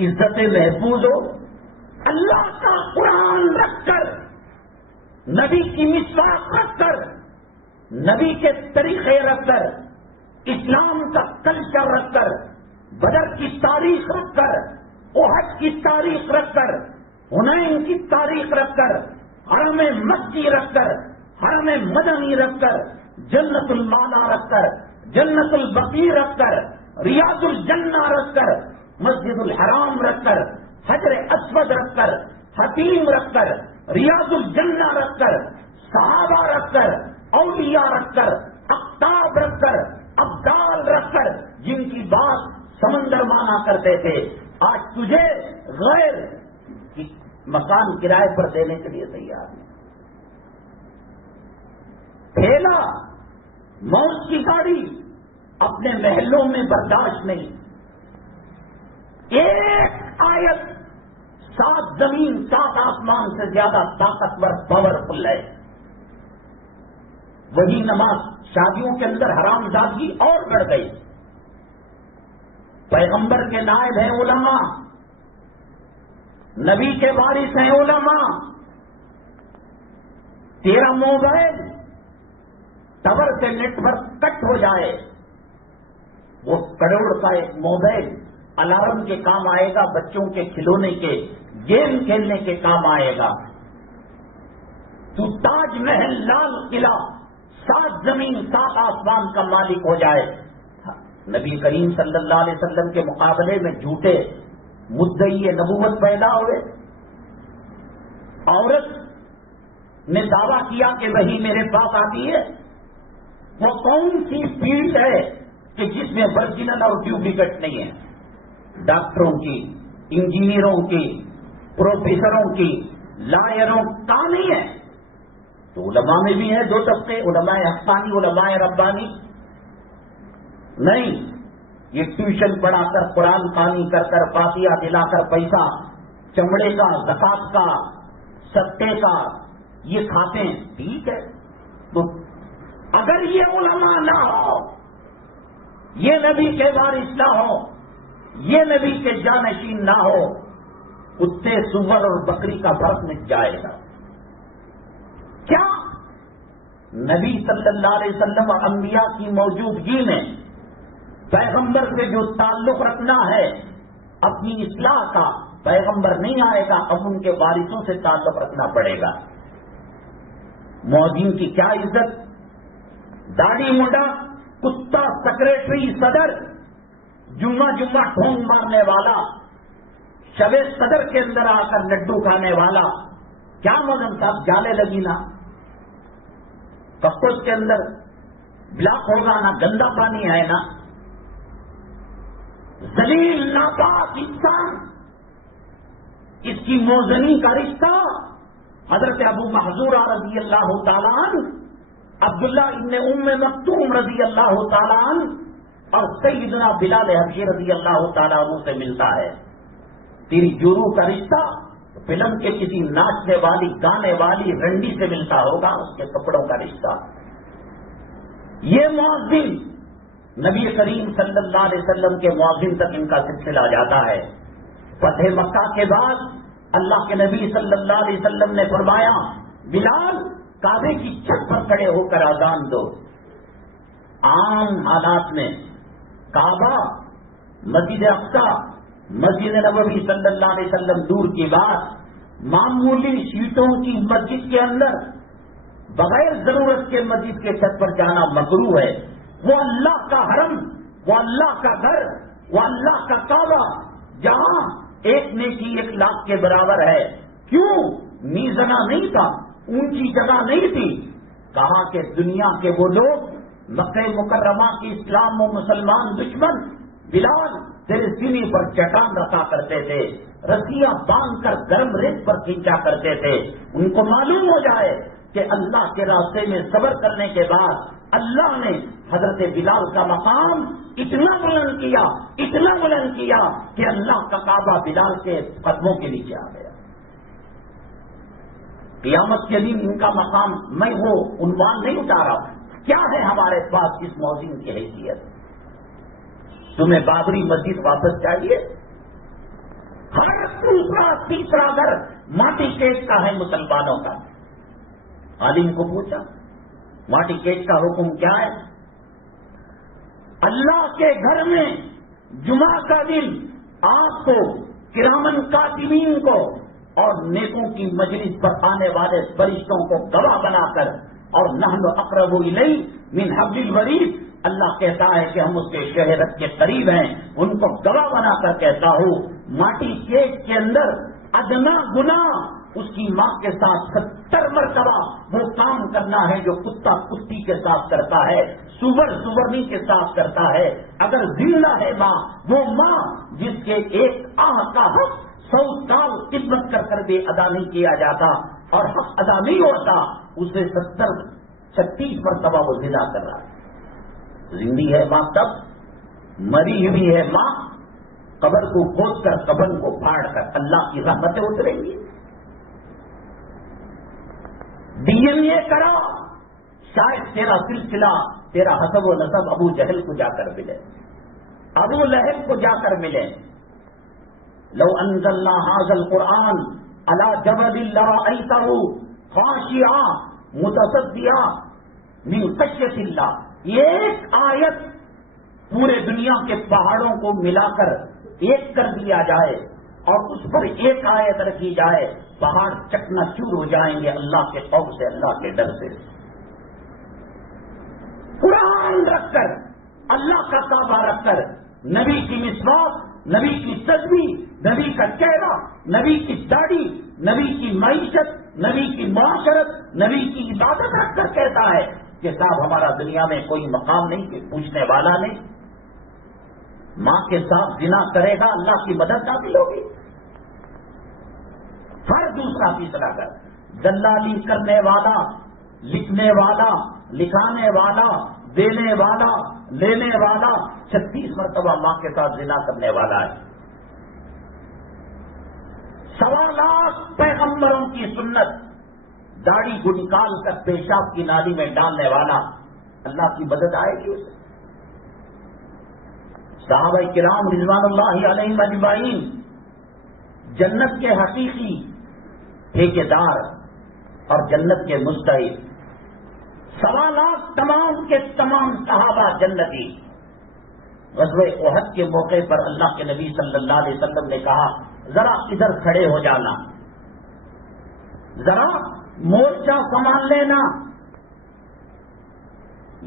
عزتیں محفوظ ہو، اللہ کا قرآن رکھ کر، نبی کی مسواک رکھ کر، نبی کے طریقے رکھ کر، اسلام کا کلچر رکھ کر، بدر کی تاریخ رکھ کر، احد کی تاریخ رکھ کر، حنین کی تاریخ رکھ کر، حرم مکی رکھ کر، حرم مدنی رکھ کر، جنت المالا رکھ کر، جنت البقیع رکھ کر، ریاض الجنہ رکھ کر، مسجد الحرام رکھ کر، حجر اسود رکھ کر، حتیم رکھ کر، ریاض الجنہ رکھ کر، صحابہ رکھ کر، اولیاء رکھ کر، اقطاب رکھ کر، ابدال رکھ کر، جن کی بات سمندر مانا کرتے تھے، آج تجھے غیر مکان کرائے پر دینے کے لیے تیار ہے۔ ٹھیلا، موت کی گاڑی اپنے محلوں میں برداشت نہیں۔ ایک آیت 7 زمین 7 آسمان سے زیادہ طاقتور پاورفل ہے۔ وہی نماز شادیوں کے اندر حرام زادگی اور بڑھ گئی۔ پیغمبر کے نائب ہیں علماء، نبی کے وارث ہیں علماء۔ تیرا موبائل ٹاور سے نیٹ ورک کٹ ہو جائے، وہ کروڑ کا ایک موبائل الارم کے کام آئے گا، بچوں کے کھلونے کے، گیم کھیلنے کے کام آئے گا۔ تو تاج محل، لال قلعہ، 7 زمین 7 آسمان کا مالک ہو جائے، نبی کریم صلی اللہ علیہ وسلم کے مقابلے میں جھوٹے مدعی نبوت پیدا ہوئے. عورت نے دعویٰ کیا کہ وہی میرے پاس آتی ہے. وہ کون سی فیلڈ ہے کہ جس میں ورجنل اور ڈپلیکیٹ نہیں ہے؟ ڈاکٹروں کی، انجینئروں کی، پروفیسروں کی، لائروں کا نہیں ہے. تو علماء میں بھی ہیں دو طبقے، علماء حقانی، علماء ربانی. نہیں، یہ ٹیوشن پڑھا کر، قرآن خوانی کر کر، فاتحہ دلا کر پیسہ چمڑے کا، زکات کا، صدقے کا یہ کھاتے ہیں. ٹھیک ہے، تو اگر یہ علماء نہ ہو، یہ نبی کے وارث نہ ہو، یہ نبی کے جانشین نہ ہو، کتے، سور اور بکری کا فرق مٹ جائے گا. کیا نبی صلی اللہ علیہ وسلم اور انبیاء کی موجودگی میں پیغمبر سے جو تعلق رکھنا ہے اپنی اصلاح کا، پیغمبر نہیں آئے گا، اب ان کے وارثوں سے تعلق رکھنا پڑے گا. مؤذن کی کیا عزت، داڑھی منڈا، کتا، سیکریٹری، صدر، جمعہ ٹھونگ مارنے والا، شب صدر کے اندر آ کر لڈو کھانے والا. کیا مولوی صاحب جالے لگی نا، کپڑوں کے اندر بلاک ہوگا نا، گندا پانی ہے نا، ذلیل ناپاک انسان. اس کی موزنی کا رشتہ حضرت ابو محذورہ رضی اللہ تعالیٰ عنہ، عبداللہ ابن ام مکتوم رضی اللہ تعالیٰ عنہ اور سیدنا بلال حبشی رضی اللہ تعالیٰ عنہ سے ملتا ہے. تیری جورو کا رشتہ فلم کے کسی ناچنے والی، گانے والی رنڈی سے ملتا ہوگا، اس کے کپڑوں کا رشتہ. یہ مؤذن نبی کریم صلی اللہ علیہ وسلم کے مؤذن تک ان کا سلسلہ جاتا ہے. فتح مکہ کے بعد اللہ کے نبی صلی اللہ علیہ وسلم نے فرمایا، بلال کعبے کی چھت پر کھڑے ہو کر اذان دو. عام حالات میں کعبہ، مسجد اقصی، مسجد نبوی صلی اللہ علیہ وسلم دور کی بات، معمولی شیٹوں کی مسجد کے اندر بغیر ضرورت کے مسجد کے چھت پر جانا مکروہ ہے. وہ اللہ کا حرم، وہ اللہ کا گھر، وہ اللہ کا کعبہ، جہاں ایک نیکی 1,00,000 کے برابر ہے. کیوں؟ میزنا نہیں تھا، اونچی جگہ نہیں تھی. کہا کہ دنیا کے وہ لوگ مکہ مکرمہ کی اسلام و مسلمان دشمن بلال تیرے سینے پر چٹان رکھا کرتے تھے، رسیاں باندھ کر گرم ریت پر کھینچا کرتے تھے. ان کو معلوم ہو جائے کہ اللہ کے راستے میں صبر کرنے کے بعد اللہ نے حضرت بلال کا مقام اتنا بلند کیا، اتنا بلند کیا کہ اللہ کا کعبہ بلال کے قدموں کے نیچے آ گیا. قیامت کے دن ان کا مقام، میں وہ عنوان نہیں اٹھا رہا. کیا ہے ہمارے پاس اس موذن کی حیثیت؟ تمہیں بابری مسجد واپس چاہیے؟ ہر دوسرا تیسرا گھر ماٹی کیچ کا ہے مسلمانوں کا. عالم کو پوچھا ماٹی کیچ کا حکم کیا ہے؟ اللہ کے گھر میں جمعہ کا دن آپ کو، کرامن کاتبین کو اور نیکوں کی مجلس پر آنے والے فرشتوں کو گواہ بنا کر، اور نحن اقرب الیہ من حبل الورید، اللہ کہتا ہے کہ ہم اس کے شہرت کے قریب ہیں، ان کو گواہ بنا کر کہتا ہوں ماٹی کیچ کے اندر ادنا گناہ اس کی ماں کے ساتھ 70 مرتبہ وہ کام کرنا ہے جو کتا کتی کے ساتھ کرتا ہے، سور سورنی کے ساتھ کرتا ہے. اگر زندہ ہے ماں، وہ ماں جس کے ایک آہ کا حق 100 سال خدمت کر بھی ادا نہیں کیا جاتا اور حق ادا نہیں ہوتا، اسے 36 مرتبہ وہ زندہ کر رہا ہے. زندگی ہے ماں تب، مری ہوئی ہے ماں، قبر کو کھود کر کفن کو پھاڑ کر اللہ کی رحمتیں اتریں گی. ڈی این اے کرا، شاید تیرا سلسلہ، تیرا حسب و نسب ابو جہل کو جا کر ملے، ابو لہب کو جا کر ملے. لو انزلنا هذا القرآن على جبل لرأيته خاشعا متصدعا من خشیۃ اللہ. ایک آیت پورے دنیا کے پہاڑوں کو ملا کر ایک کر دیا جائے اور اس پر ایک آیت رکھی جائے، پہاڑ چکنا چور ہو جائیں گے اللہ کے خوف سے، اللہ کے ڈر سے. قرآن رکھ کر اللہ کا کعبہ رکھ کر نبی کی مسواک، نبی کی تسبیح، نبی کا چہرہ، نبی کی داڑھی، نبی کی معیشت، نبی کی معاشرت، نبی کی عبادت رکھ کر کہتا ہے کہ صاحب ہمارا دنیا میں کوئی مقام نہیں، کہ پوچھنے والا نہیں. ماں کے ساتھ زنا کرے گا اللہ کی مدد حاصل ہوگی. ہر دوسرا تیسرا کر دلالی کرنے والا، لکھنے والا، لکھانے والا، دینے والا، لینے والا 36 مرتبہ ماں کے ساتھ زنا کرنے والا ہے. 1.25 لاکھ پیغمبروں کی سنت داڑھی کو نکال کر پیشاب کی نالی میں ڈالنے والا، اللہ کی مدد آئے گی اسے. صحابہ کرام رضوان اللہ علیہم اجمعین جنت کے حقیقی ٹھیکیدار اور جنت کے مستحق. 1.25 لاکھ تمام کے تمام صحابہ جنتی. غزوہ احد کے موقع پر اللہ کے نبی صلی اللہ علیہ وسلم نے کہا ذرا ادھر کھڑے ہو جانا، ذرا مورچہ سنبھال لینا.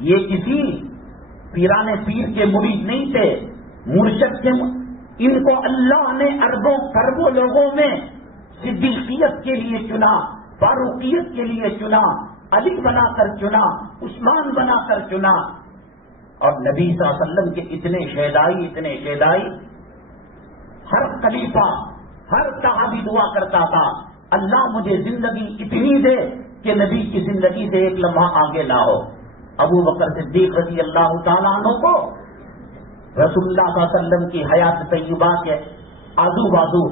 یہ کسی پیرانے پیر کے مرید نہیں تھے، مرشد کے. ان کو اللہ نے اربوں خربوں لوگوں میں صدیقیت کے لیے چنا، فاروقیت کے لیے چنا، علی بنا کر چنا، عثمان بنا کر چنا. اور نبی صلی اللہ علیہ وسلم کے اتنے شہدائی، ہر خلیفہ، ہر صحابی دعا کرتا تھا اللہ مجھے زندگی اتنی دے کہ نبی کی زندگی سے ایک لمحہ آگے نہ ہو. ابو بکر صدیق رضی اللہ تعالیٰ عنہ کو رسول اللہ صلی اللہ علیہ وسلم کی حیات طیبہ کے آزو بازو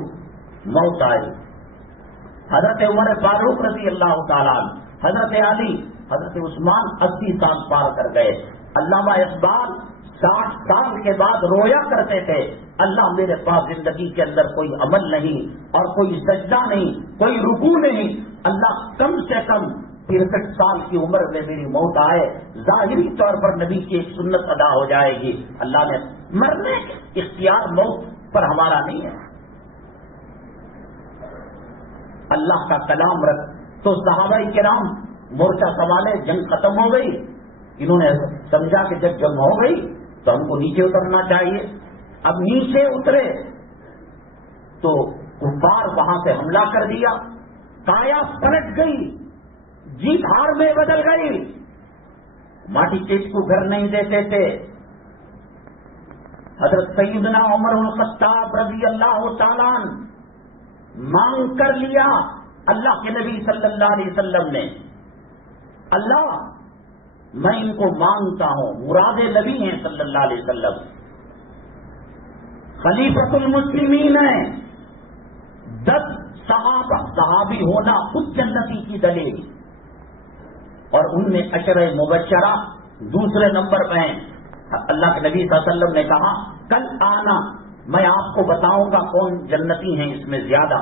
موت آئی. حضرت عمر فاروق رضی اللہ تعالیٰ عنہ، حضرت علی، حضرت عثمان 80 سال پار کر گئے. علامہ اقبال 60 سال کے بعد رویا کرتے تھے اللہ میرے پاس زندگی کے اندر کوئی عمل نہیں اور کوئی سجدہ نہیں، کوئی رکوع نہیں، اللہ کم سے کم 63 سال کی عمر میں میری موت آئے، ظاہری طور پر نبی کی ایک سنت ادا ہو جائے گی. اللہ نے مرنے اختیار موت پر ہمارا نہیں ہے. اللہ کا کلام رکھ. تو صحابہ کرام مورچہ سنبھالے، جنگ ختم ہو گئی. انہوں نے سمجھا کہ جب جنگ ہو گئی تو ہم کو نیچے اترنا چاہیے. اب نیچے اترے تو کفار وہاں سے حملہ کر دیا، کایا پلٹ گئی، جیت ہار میں بدل گئی. ماٹی چیز کو گھر نہیں دیتے تھے. حضرت سیدنا عمر الخطاب رضی اللہ تعالیٰ مانگ کر لیا اللہ کے نبی صلی اللہ علیہ وسلم نے، اللہ میں ان کو مانگتا ہوں، مراد نبی ہیں صلی اللہ علیہ وسلم، خلیفۃ المسلمین ہیں. 10 صحابی ہونا خود جنتی کی دلیل، اور ان میں عشرہ مبشرہ دوسرے نمبر پہ ہیں. اللہ کے نبی صلی اللہ علیہ وسلم نے کہا کل آنا میں آپ کو بتاؤں گا کون جنتی ہیں اس میں زیادہ.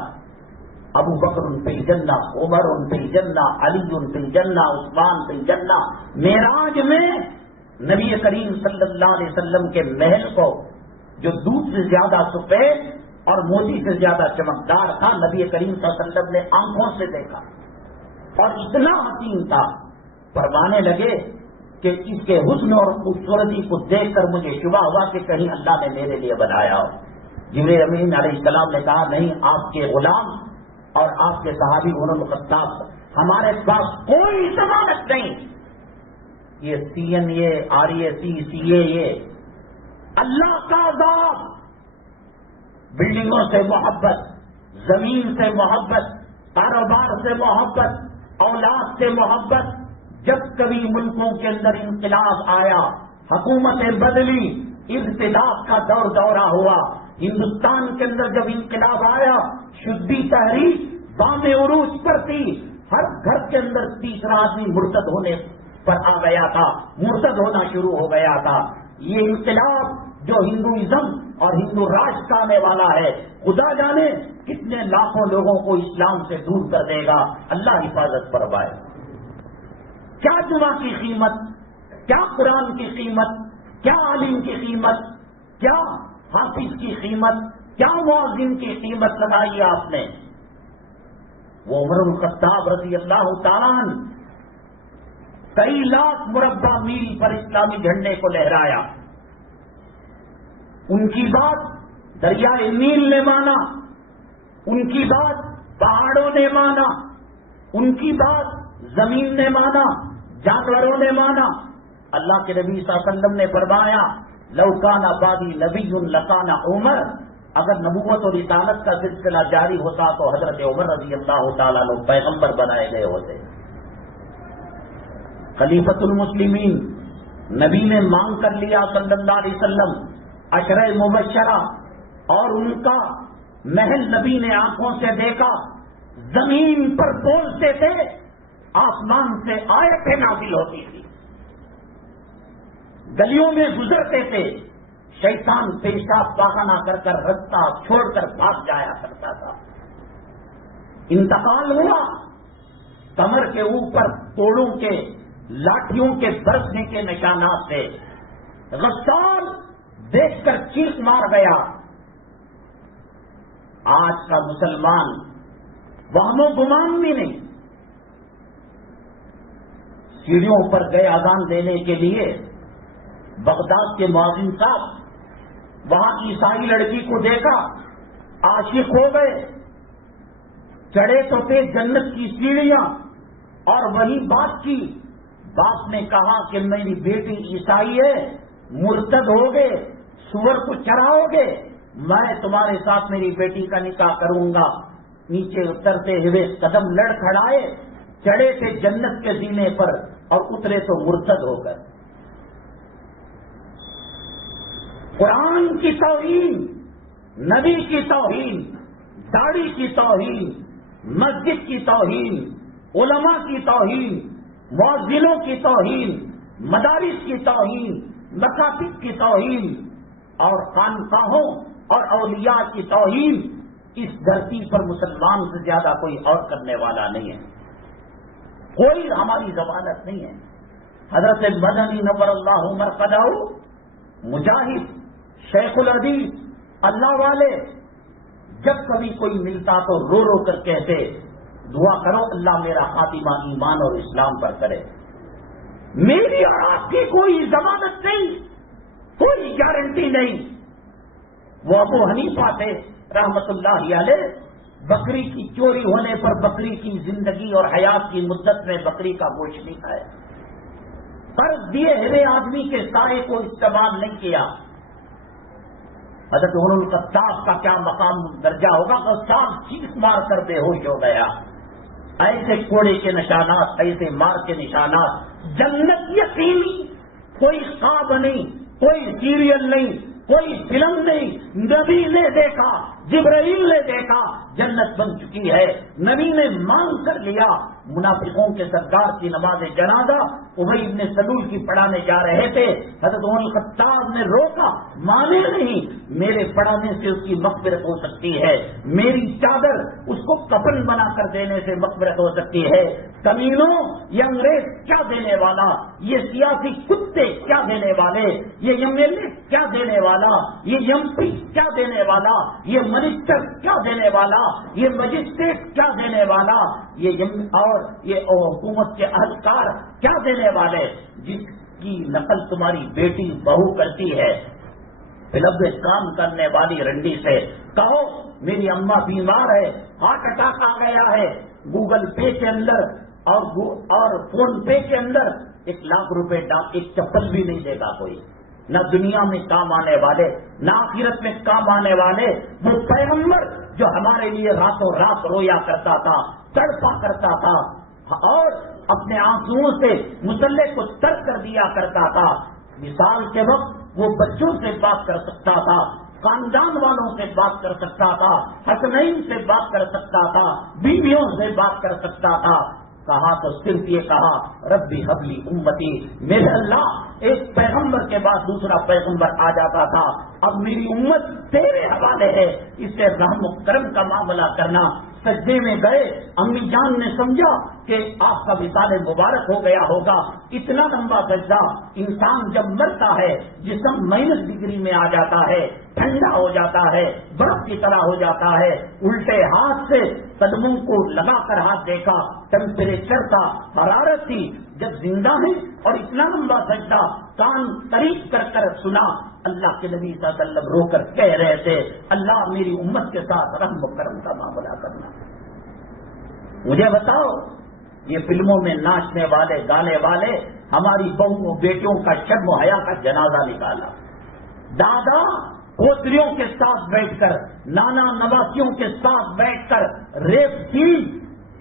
ابو بکر فی الجنہ، عمر فی الجنہ، علی فی الجنہ، عثمان فی الجنہ. معراج میں نبی کریم صلی اللہ علیہ وسلم کے محل کو جو دودھ سے زیادہ سفید اور موتی سے زیادہ چمکدار تھا، نبی کریم صلی اللہ علیہ وسلم نے آنکھوں سے دیکھا اور اتنا حسین تھا. فرمانے لگے کہ اس کے حسن اور خوبصورتی کو دیکھ کر مجھے شبہ ہوا کہ کہیں اللہ نے میرے لیے بنایا ہو. جبریل امین علیہ السلام نے کہا نہیں، آپ کے غلام اور آپ کے صحابی عمر الخطاب، ہمارے پاس کوئی ضمانت نہیں. یہ CN، یہ RAC، CA، یہ اللہ کا عذاب. بلڈنگوں سے محبت، زمین سے محبت، کاروبار سے محبت، اولاد سے محبت. جب کبھی ملکوں کے اندر انقلاب آیا، حکومتیں بدلی، ارتداد کا دور دورہ ہوا. ہندوستان کے اندر جب انقلاب آیا، شدی تحریک بام عروج پر تھی. ہر گھر کے اندر تیسرا آدمی مرتد ہونے پر آ گیا تھا، مرتد ہونا شروع ہو گیا تھا. یہ انقلاب جو ہندوازم اور ہندو راج کا آنے والا ہے، خدا جانے کتنے لاکھوں لوگوں کو اسلام سے دور کر دے گا. اللہ حفاظت فرمائے. کیا جمعہ کی قیمت، کیا قرآن کی قیمت، کیا عالم کی قیمت، کیا حافظ کی قیمت، کیا مؤذن کی قیمت لگائی آپ نے. وہ عمر الخطاب رضی اللہ تعالیٰ کئی لاکھ مربع میل پر اسلامی جھنڈے کو لہرایا. ان کی بات دریائے نیل نے مانا، ان کی بات پہاڑوں نے مانا، ان کی بات زمین نے مانا، جانوروں نے مانا۔ اللہ کے نبی صلی اللہ علیہ وسلم نے فرمایا لو کان بعدی نبی لکان عمر، اگر نبوت اور رسالت کا سلسلہ جاری ہوتا تو حضرت عمر رضی اللہ تعالیٰ عنہ پیغمبر بنائے گئے ہوتے۔ خلیفۃ المسلمین نبی نے مانگ کر لیا صلی اللہ علیہ وسلم، عشرہ مبشرہ اور ان کا محل نبی نے آنکھوں سے دیکھا، زمین پر بولتے تھے، آسمان سے آیتیں نازل ہوتی تھی، گلیوں میں گزرتے تھے، شیطان پیشاب پاخانہ کر کر رستہ چھوڑ کر بھاگ جایا کرتا تھا۔ انتقال ہوا، کمر کے اوپر توڑوں کے لاٹھیوں کے برسنے کے نشانات تھے، غسان دیکھ کر چیخ مار گیا۔ آج کا مسلمان وہم و گمان بھی نہیں، سیڑھیوں پر گئے اذان دینے کے لیے، بغداد کے مؤذن صاحب وہاں عیسائی لڑکی کو دیکھا، عاشق ہو گئے، چڑھے تو تھے جنت کی سیڑھیاں اور وہی بات کی۔ باپ نے کہا کہ میری بیٹی عیسائی ہے، مرتد ہو گئے، سور کو چراؤ گے، میں تمہارے ساتھ میری بیٹی کا نکاح کروں گا۔ نیچے اترتے ہوئے قدم لڑ کھڑائے، چڑھے تھے جنت کے زینے پر اور اترے تو مرتد ہو کر۔ قرآن کی توہین، نبی کی توہین، داڑھی کی توہین، مسجد کی توہین، علماء کی توہین، مؤذنوں کی توہین، مدارس کی توہین، مکاتب کی توہین اور خانقاہوں اور اولیاء کی توہین، اس دھرتی پر مسلمان سے زیادہ کوئی اور کرنے والا نہیں ہے، کوئی ہماری ضمانت نہیں ہے۔ حضرت مدنی نور اللہ مرقدہ، مجاہد، شیخ الحدیث، اللہ والے، جب کبھی کوئی ملتا تو رو رو کر کہتے دعا کرو اللہ میرا خاتمہ ایمان اور اسلام پر کرے۔ میری اور آپ کی کوئی ضمانت نہیں، کوئی گارنٹی نہیں۔ وہ ابو حنیفہ تھے رحمت اللہ علیہ، بکری کی چوری ہونے پر بکری کی زندگی اور حیات کی مدت میں بکری کا گوشت نہیں کھائے، قرض دیے ہوئے آدمی کے سائے کو استعمال نہیں کیا۔ حضرت عمر الخطاب کا کیا مقام درجہ ہوگا، خطاب چیخ مار کر بے ہوش ہو گیا۔ ایسے کوڑے کے نشانات، ایسے مار کے نشانات، جنت یقینی، کوئی خواب نہیں، کوئی سیریل نہیں، کوئی فلم نہیں، نبی نے دیکھا، جبرائیل نے دیکھا، جنت بن چکی ہے۔ نبی نے مانگ کر لیا۔ منافقوں کے سردار کی نماز جنازہ ابی بن سلول کی پڑھانے جا رہے تھے، حضرت عمر الخطاب نے روکا، مانے نہیں، میرے پڑھانے سے اس کی مغفرت ہو سکتی ہے، میری چادر اس کو کفن بنا کر دینے سے مغفرت ہو سکتی ہے۔ کمینوں، یہ انگریز کیا دینے والا، یہ سیاسی کتے کیا دینے والے، یہ ایم ایل اے کیا دینے والا، یہ ایم پی کیا دینے والا، یہ منسٹر کیا دینے والا، یہ مجسٹریٹ کیا دینے والا، اور یہ حکومت کے اہلکار کیا دینے والے، جس کی نقل تمہاری بیٹی بہو کرتی ہے، فلم میں کام کرنے والی رنڈی سے کہو میری اماں بیمار ہے، ہارٹ اٹیک آ گیا ہے، گوگل پے کے اندر اور فون پے کے اندر 1,00,000 روپے ڈال، ایک چپل بھی نہیں دے گا کوئی، نہ دنیا میں کام آنے والے نہ آخرت میں کام آنے والے۔ وہ پیغمبر جو ہمارے لیے راتوں رات رویا کرتا تھا، تڑپا کرتا تھا اور اپنے آنسوؤں سے مسلح کو ترک کر دیا کرتا تھا، مثال کے وقت وہ بچوں سے بات کر سکتا تھا، خاندان والوں سے بات کر سکتا تھا، حسنین سے بات کر سکتا تھا، بیویوں سے بات کر سکتا تھا۔ کہا تو صرف یہ کہا ربی حبلی امتی، میرے اللہ ایک پیغمبر کے بعد دوسرا پیغمبر آ جاتا تھا، اب میری امت تیرے حوالے ہے، اس سے رحم و کرم کا معاملہ کرنا۔ سجدے میں گئے، امی جان نے سمجھا کہ آپ کا وصال مبارک ہو گیا ہوگا، اتنا لمبا سجدہ، انسان جب مرتا ہے جسم -ڈگری میں آ جاتا ہے، ٹھنڈا ہو جاتا ہے، برف کی طرح ہو جاتا ہے، الٹے ہاتھ سے قدموں کو لگا کر ہاتھ دیکھا، ٹیمپریچر تھا، حرارت تھی. جب زندہ ہیں اور اتنا لمبا سجدہ کان قریب کر کر سنا، اللہ کے نبی صلی اللہ علیہ وسلم رو کر کہہ رہے تھے اللہ میری امت کے ساتھ رحم و کرم کا معاملہ کرنا. مجھے بتاؤ، یہ فلموں میں ناچنے والے گانے والے ہماری بہوؤں بیٹیوں کا شرم و حیا کا جنازہ نکالا، دادا پوتریوں کے ساتھ بیٹھ کر، نانا نواسیوں کے ساتھ بیٹھ کر ریپ کی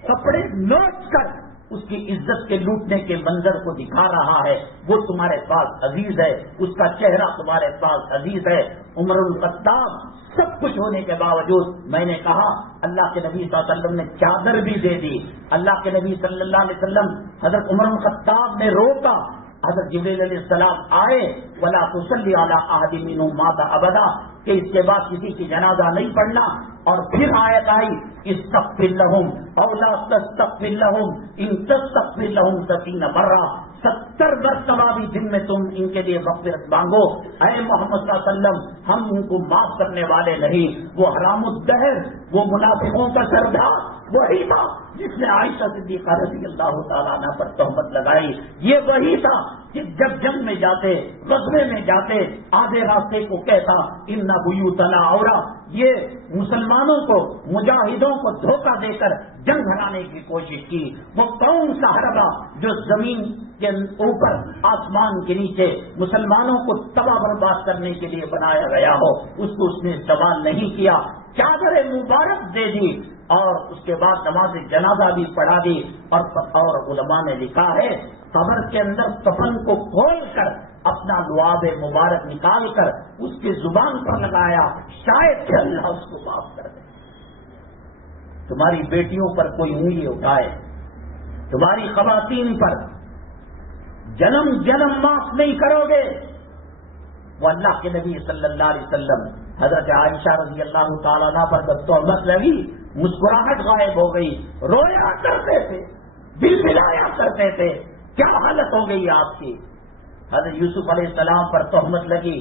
کپڑے نوچ کر اس کی عزت کے لوٹنے کے منظر کو دکھا رہا ہے. وہ تمہارے پاس عزیز ہے، اس کا چہرہ تمہارے پاس عزیز ہے. عمر الخطاب سب کچھ ہونے کے باوجود، میں نے کہا اللہ کے نبی صلی اللہ علیہ وسلم نے چادر بھی دے دی. اللہ کے نبی صلی اللہ علیہ وسلم حضرت عمر الخطاب نے روکا. حضرت جبریل علیہ السلام آئے، ولا تصلی علی احد منهم مات ابدا، کہ اس کے بعد کسی کی جنازہ نہیں پڑھنا. اور پھر آیت آئی استغفر لهم او لا تستغفر لهم ان تستغفر لهم 70 مرہ، 70 مرتبہ بھی دن میں تم ان کے لیے مغفرت مانگو. اے محمد صلی اللہ علیہ وسلم، ہم ان کو معاف کرنے والے نہیں. وہ حرام الدہر، وہ منافقوں کا سردار وہی تھا جس نے عائشہ صدیقہ رضی اللہ تعالیٰ عنہ پر تہمت لگائی. یہ وہی تھا کہ جب جنگ میں جاتے، غزوے میں جاتے، آدھے راستے کو کہتا ان بیوتنا عورہ. یہ مسلمانوں کو، مجاہدوں کو دھوکہ دے کر جنگ ہرانے کی کوشش کی. وہ کون سا حربہ جو زمین کے اوپر آسمان کے نیچے مسلمانوں کو تباہ برباد کرنے کے لیے بنایا گیا ہو، اس کو اس نے استعمال نہیں کیا. چادر مبارک دے دی اور اس کے بعد نماز جنازہ بھی پڑھا دی. اور علماء نے لکھا ہے قبر کے اندر کفن کو کھول کر اپنا لعاب مبارک نکال کر اس کی زبان پر لگایا، شاید کہ اللہ اس کو معاف کر دے. تمہاری بیٹیوں پر کوئی انگلی اٹھائے، تمہاری خواتین پر جنم جنم معاف نہیں کرو گے. وہ اللہ کے نبی صلی اللہ علیہ وسلم حضرت عائشہ رضی اللہ تعالیٰ عنہ پر جب تہمت لگی، مسکراہٹ غائب ہو گئی، رویا کرتے تھے، دل ملایا کرتے تھے. کیا حالت ہو گئی آپ کی؟ حضرت یوسف علیہ السلام پر تہمت لگی،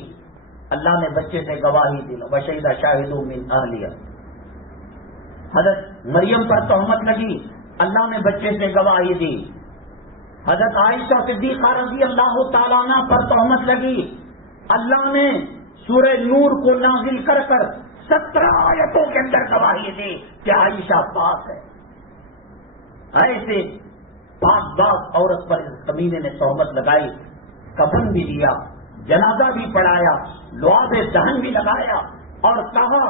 اللہ نے بچے سے گواہی دی، وشہد شاہد من اہلیہ. حضرت مریم پر تہمت لگی، اللہ نے بچے سے گواہی دی. حضرت عائشہ صدیقہ رضی اللہ تعالیٰ عنہ پر تہمت لگی، اللہ نے سورہ نور کو نازل کر کر 17 آیتوں کے اندر گواہی دی کہ عائشہ پاک ہے. ایسے پاک باز عورت پر اس کمینے نے تہمت لگائی، کفن بھی دیا، جنازہ بھی پڑھایا، لعاب دہن بھی لگایا اور کہا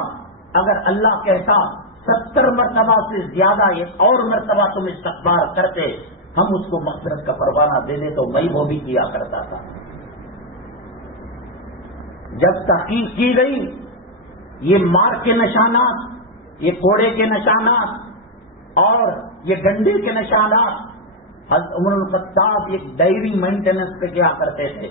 اگر اللہ کہتا 70 مرتبہ سے زیادہ ایک اور مرتبہ تم استغفار کرتے، ہم اس کو مغفرت کا پروانہ دے دے تو میں وہ بھی کیا کرتا تھا. جب تحقیق کی گئی یہ مار کے نشانات، یہ کوڑے کے نشانات اور یہ ڈنڈے کے نشانات، حضرت عمر الخطاب ایک ڈائری مینٹیننس پہ کیا کرتے تھے.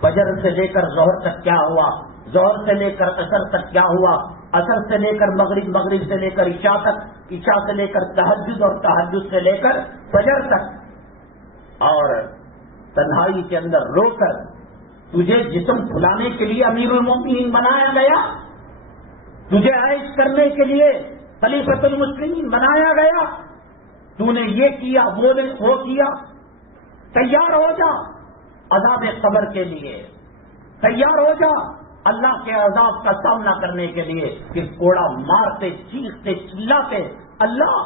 فجر سے لے کر ظہر تک کیا ہوا، ظہر سے لے کر عصر تک کیا ہوا، عصر سے لے کر مغرب، مغرب سے لے کر عشاء تک، عشاء سے لے کر تہجد اور تہجد سے لے کر فجر تک. اور تنہائی کے اندر رو کر تجھے جسم پھلانے کے لیے امیر المومنین بنایا گیا، تجھے عیش کرنے کے لیے خلیفۃ المسلمین بنایا گیا، تو نے یہ کیا وہ کیا. تیار ہو جا عذاب قبر کے لیے، تیار ہو جا اللہ کے عذاب کا سامنا کرنے کے لیے. کہ کوڑا مارتے، چیختے، چلاتے اللہ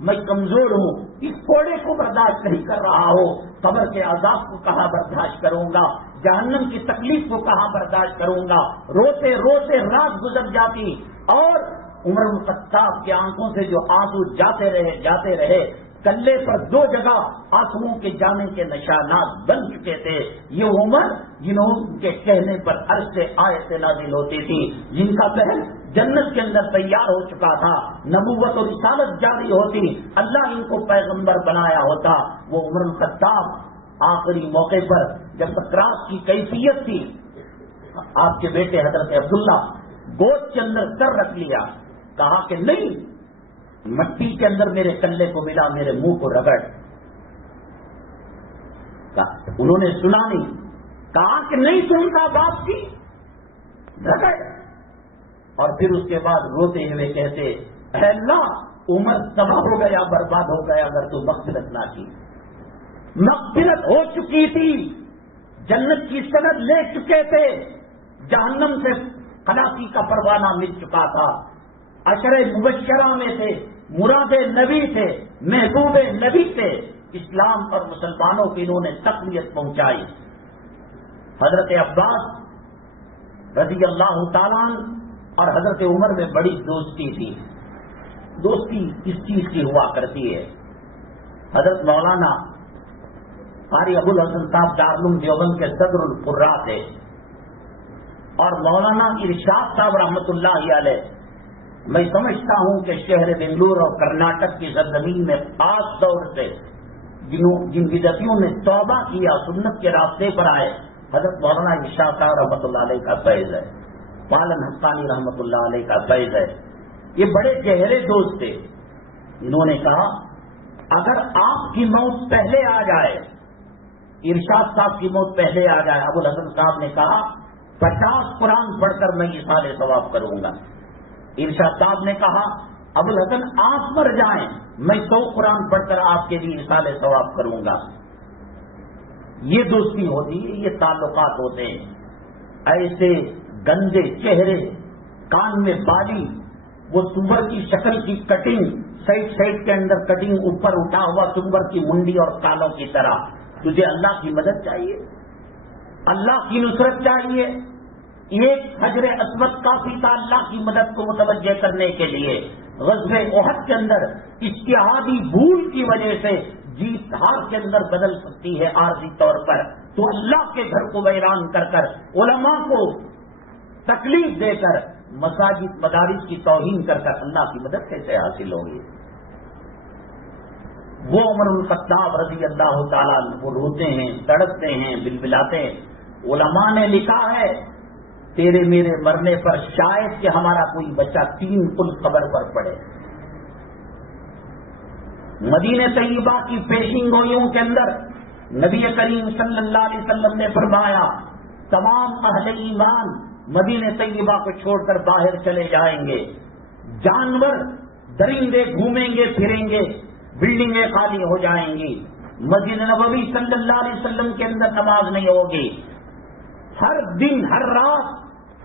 میں کمزور ہوں، اس کوڑے کو برداشت نہیں کر رہا ہوں، قبر کے عذاب کو کہاں برداشت کروں گا، جہنم کی تکلیف کو کہاں برداشت کروں گا. روتے روتے رات گزر جاتی اور عمر الخطاب کی آنکھوں سے جو آنسو جاتے رہے. کلے پر 2 جگہ آنسوؤں کے جانے کے نشانات بن چکے تھے. یہ عمر جنہوں کے کہنے پر عرش سے آیتیں نازل ہوتی تھی، جن کا پہل جنت کے اندر تیار ہو چکا تھا، نبوت اور رسالت جاری ہوتی، اللہ ان کو پیغمبر بنایا ہوتا. وہ عمر الخطاب آخری موقع پر جب سکرات کی کیفیت تھی، آپ کے بیٹے حضرت عبداللہ گود کے اندر سر رکھ لیا، کہا کہ نہیں، مٹی کے اندر میرے کلے کو ملا، میرے منہ کو رگڑ. انہوں نے سنا نہیں، کہا کہ نہیں سنتا باپ کی، رگڑ. اور پھر اس کے بعد روتے ہوئے کہتے اے اللہ عمر تباہ ہو گیا، برباد ہو گیا اگر تو مغفرت نہ کی۔ مغفرت ہو چکی تھی، جنت کی سند لے چکے تھے، جہنم سے خلاصی کا پروانہ مل چکا تھا، عشر مبشرہ میں تھے، مراد نبی تھے، محبوب نبی تھے، اسلام اور مسلمانوں کی انہوں نے تقویت پہنچائی۔ حضرت عباس رضی اللہ تعالیٰ اور حضرت عمر میں بڑی دوستی تھی۔ دوستی اس چیز کی ہوا کرتی ہے، حضرت مولانا قاری ابو الحسن صاحب دارالعلوم دیوبند کے صدر القراء تھے، اور مولانا ارشاد صاحب رحمۃ اللہ علیہ، میں سمجھتا ہوں کہ شہر بنگلور اور کرناٹک کی سرزمین میں خاص طور سے جن بدعتیوں نے توبہ کیا، سنت کے راستے پر آئے، حضرت مولانا ارشاد صاحب رحمۃ اللہ علیہ کا فیض ہے، پالن حقانی رحمۃ اللہ علیہ کا فیض ہے۔ یہ بڑے گہرے دوست تھے۔ انہوں نے کہا اگر آپ کی موت پہلے آ جائے، ارشاد صاحب کی موت پہلے آ جائے، ابو الحسن صاحب نے کہا 50 قرآن پڑھ کر میں ایصال ثواب کروں گا۔ ارشاد صاحب نے کہا ابو الحسن آپ مر جائیں، میں 100 قرآن پڑھ کر آپ کے لیے ایصال ثواب کروں گا۔ یہ دوستی ہوتی ہے، یہ تعلقات ہوتے ہیں۔ ایسے گندے چہرے، کان میں بالی، وہ سور کی شکل کی کٹنگ، سائڈ کے اندر کٹنگ، اوپر اٹھا ہوا سور کی منڈی اور کانوں کی طرح، تجھے اللہ کی مدد چاہیے، اللہ کی نصرت چاہیے۔ ایک حجر اسود کافی تھا اللہ کی مدد کو متوجہ کرنے کے لیے۔ غزوہ احد کے اندر اجتہادی بھول کی وجہ سے جیت ہار کے اندر بدل سکتی ہے عارضی طور پر، تو اللہ کے گھر کو ویران کر کر، علماء کو تکلیف دے کر، مساجد مدارس کی توہین کر کر اللہ کی مدد کیسے حاصل ہوگی؟ وہ عمر الخطاب رضی اللہ تعالیٰ وہ روتے ہیں، تڑپتے ہیں، بلبلاتے ہیں۔ علماء نے لکھا ہے تیرے میرے مرنے پر شاید کہ ہمارا کوئی بچہ 3 پل قبر پر پڑے۔ مدینہ طیبہ کی پیشین گوئیوں کے اندر نبی کریم صلی اللہ علیہ وسلم نے فرمایا تمام اہل ایمان مدینہ طیبہ کو چھوڑ کر باہر چلے جائیں گے، جانور درندے گھومیں گے پھریں گے، بلڈنگیں خالی ہو جائیں گی، مسجد نبوی صلی اللہ علیہ وسلم کے اندر نماز نہیں ہوگی۔ ہر دن ہر رات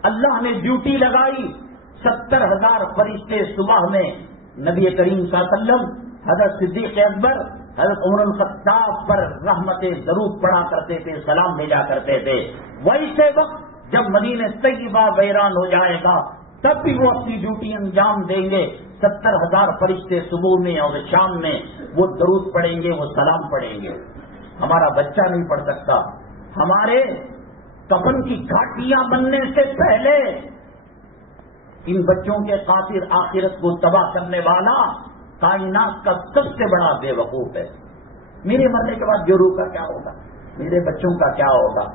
اللہ نے ڈیوٹی لگائی، 70,000 فرشتے صبح میں نبی کریم صلی اللہ علیہ وسلم، حضرت صدیق اکبر، حضرت عمر الخطاب پر رحمت درود پڑھا کرتے تھے، سلام بھیجا کرتے تھے۔ ویسے وقت جب مدینہ طیبہ ویران ہو جائے گا تب بھی وہ اپنی ڈیوٹی انجام دیں گے۔ 70,000 فرشتے صبح میں اور شام میں وہ درود پڑھیں گے، وہ سلام پڑھیں گے۔ ہمارا بچہ نہیں پڑھ سکتا، ہمارے کفن کی گھاٹیاں بننے سے پہلے ان بچوں کے خاطر آخرت کو تباہ کرنے والا کائنات کا سب سے بڑا بے وقوف ہے۔ میرے مرنے کے بعد جو کا کیا ہوگا، میرے بچوں کا کیا ہوگا؟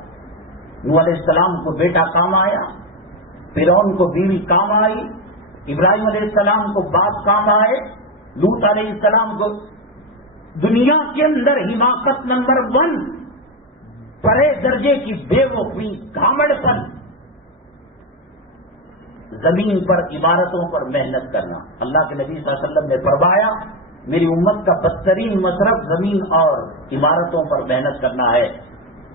نوح علیہ السلام کو بیٹا کام آیا، فرعون کو بیوی کام آئی، ابراہیم علیہ السلام کو باپ کام آئے، لوط علیہ السلام کو۔ دنیا کے اندر حماقت نمبر 1، بڑے درجے کی بے وقوفی، گھامڑ پن، زمین پر عبادتوں پر محنت کرنا۔ اللہ کے نبی صلی اللہ علیہ وسلم نے فرمایا میری امت کا بدترین مصرف زمین اور عمارتوں پر محنت کرنا ہے،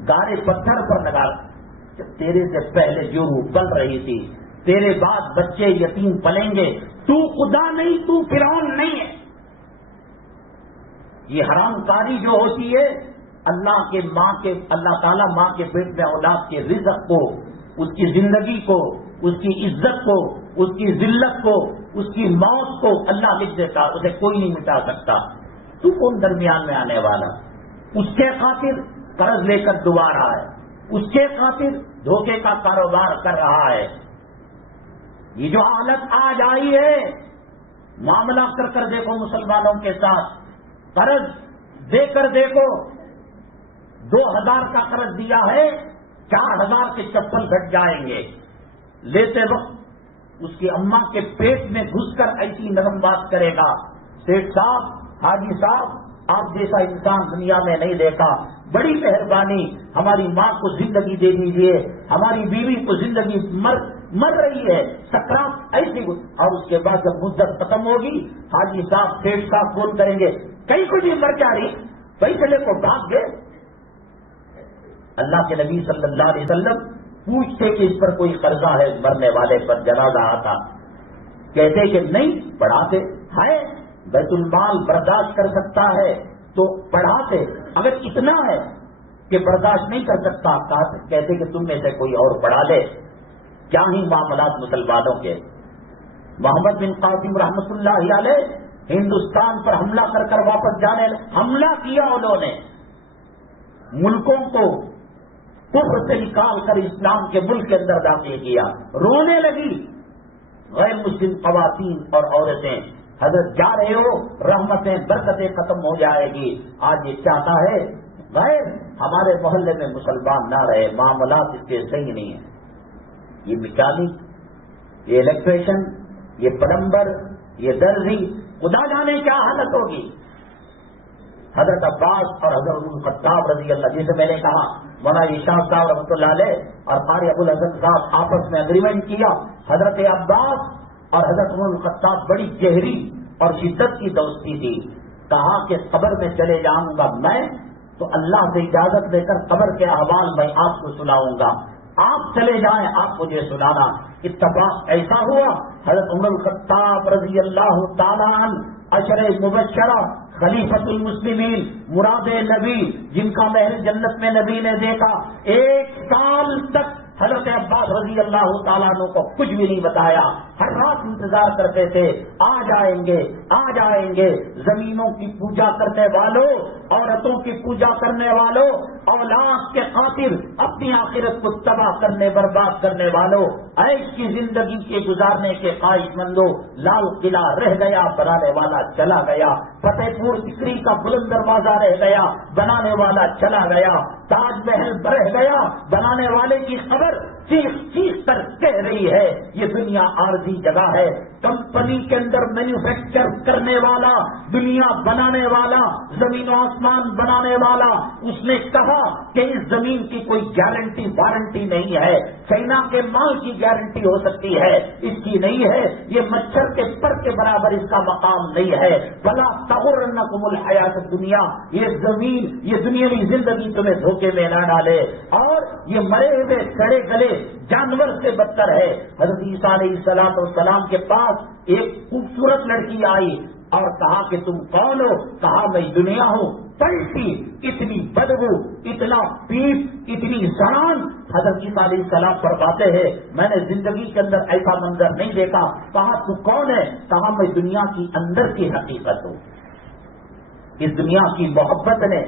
گارے پتھر پر لگا۔ تیرے سے پہلے جو روح پل رہی تھی، تیرے بعد بچے یتیم پلیں گے، تو خدا نہیں، تو فرعون نہیں ہے۔ یہ حرام کاری جو ہوتی ہے، اللہ تعالیٰ ماں کے پیٹ میں اولاد کے رزق کو، اس کی زندگی کو، اس کی عزت کو، اس کی ذلت کو، اس کی موت کو اللہ لکھ دیتا، اسے کوئی نہیں مٹا سکتا۔ تو کون درمیان میں آنے والا؟ اس کے خاطر قرض لے کر ڈبا رہا ہے، اس کے خاطر دھوکے کا کاروبار کر رہا ہے۔ یہ جو حالت آج آئی ہے، معاملہ کر کر دیکھو مسلمانوں کے ساتھ، قرض دے کر دیکھو، 2,000 کا قرض دیا ہے، 4,000 کے چپل گھٹ جائیں گے۔ لیتے وقت اس کی اماں کے پیٹ میں گھس کر ایسی نرم بات کرے گا، سیٹھ صاحب، حاجی صاحب، آپ جیسا انسان دنیا میں نہیں دیکھا، بڑی مہربانی، ہماری ماں کو زندگی دے دیجیے، ہماری بیوی کو زندگی مر رہی ہے، سکرات ایسی، اور اس کے بعد جب مدت ختم ہوگی حاجی صاحب سیٹ صاحب فون کریں گے کہیں کچھ نہیں مر جا رہی، فیصلے کو بھاگ گئے۔ اللہ کے نبی صلی اللہ علیہ وسلم پوچھتے کہ اس پر کوئی قرضہ ہے مرنے والے پر، جنازہ آتا، کہتے کہ نہیں، پڑھاتے ہے، بیت المال برداشت کر سکتا ہے تو پڑھاتے، اگر اتنا ہے کہ برداشت نہیں کر سکتا کہتے کہ تم میں سے کوئی اور پڑھا لے۔ کیا ہی معاملات مسلمانوں کے۔ محمد بن قاسم رحمت اللہ علیہ ہندوستان پر حملہ کر کر واپس جانے، حملہ کیا انہوں نے، ملکوں کو کفر سے نکال کر اسلام کے ملک کے اندر داخل کیا، رونے لگی غیر مسلم خواتین اور عورتیں، حضرت جا رہے ہو، رحمتیں برکتیں ختم ہو جائے گی۔ آج یہ چاہتا ہے غیر ہمارے محلے میں مسلمان نہ رہے، معاملات اس کے صحیح نہیں ہیں۔ یہ میکینک، یہ الیکٹریشن، یہ پلمبر، یہ درزی، خدا جانے کیا حالت ہوگی۔ حضرت عباس اور حضرت الخطاب رضی اللہ، جسے میں نے کہا مولانا شاہ صاحب رحمۃ اللہ علیہ اور قاری ابو الحسن صاحب آپس میں اگریمنٹ کیا، حضرت عباس اور حضرت الخطاب بڑی گہری اور شدت کی دوستی تھی، کہا کہ قبر میں چلے جاؤں گا میں تو اللہ سے اجازت لے کر قبر کے احوال میں آپ کو سناؤں گا، آپ چلے جائیں آپ مجھے سنانا۔ اتفاق ایسا ہوا، حضرت عمر الخطاب رضی اللہ تعالیٰ عنہ عشر مبشرہ خلیفۃ المسلمین، مراد نبی، جن کا محل جنت میں نبی نے دیکھا، 1 سال تک حضرت عباس رضی اللہ تعالیٰ عنہ کو کچھ بھی نہیں بتایا، ہر رات انتظار کرتے تھے، آ جائیں گے آ جائیں گے۔ زمینوں کی پوجا کرنے والوں، عورتوں کی پوجا کرنے والوں، اولاد کے خاطر اپنی آخرت کو تباہ کرنے برباد کرنے والوں، عیش کی زندگی کے گزارنے کے خواہش مندوں، لال قلعہ رہ گیا، بنانے والا چلا گیا، فتح پور سکری کا بلند دروازہ رہ گیا، بنانے والا چلا گیا، تاج محل رہ گیا، بنانے والے کی خبر چیخ چیخ کر کہہ رہی ہے یہ دنیا عارضی جگہ ہے۔ کمپنی کے اندر مینوفیکچر کرنے والا، دنیا بنانے والا، زمین و آسمان بنانے والا، اس نے کہا کہ اس زمین کی کوئی گارنٹی وارنٹی نہیں ہے، چائنا کے مال کی گارنٹی ہو سکتی ہے، اس کی نہیں ہے، یہ مچھر کے پر کے برابر اس کا مقام نہیں ہے۔ بلا تغرنکم الحیات الدنیا، یہ زمین، یہ دنیاوی زندگی تمہیں دھوکے میں نہ ڈالے، اور یہ مرے ہوئے سڑے گلے جانور سے بدتر ہے۔ حضرت عیسیٰ علیہ السلام کے پاس ایک خوبصورت لڑکی آئی اور کہا کہ تم کون ہو؟ کہا میں دنیا ہوں۔ پلٹی، اتنی بدبو، اتنا پیپ، اتنی زنان۔ حضرت عیسیٰ علیہ السلام فرماتے ہیں میں نے زندگی کے اندر ایسا منظر نہیں دیکھا۔ کہا تو کون ہے؟ کہا میں دنیا کی اندر کی حقیقت ہوں۔ اس دنیا کی محبت نے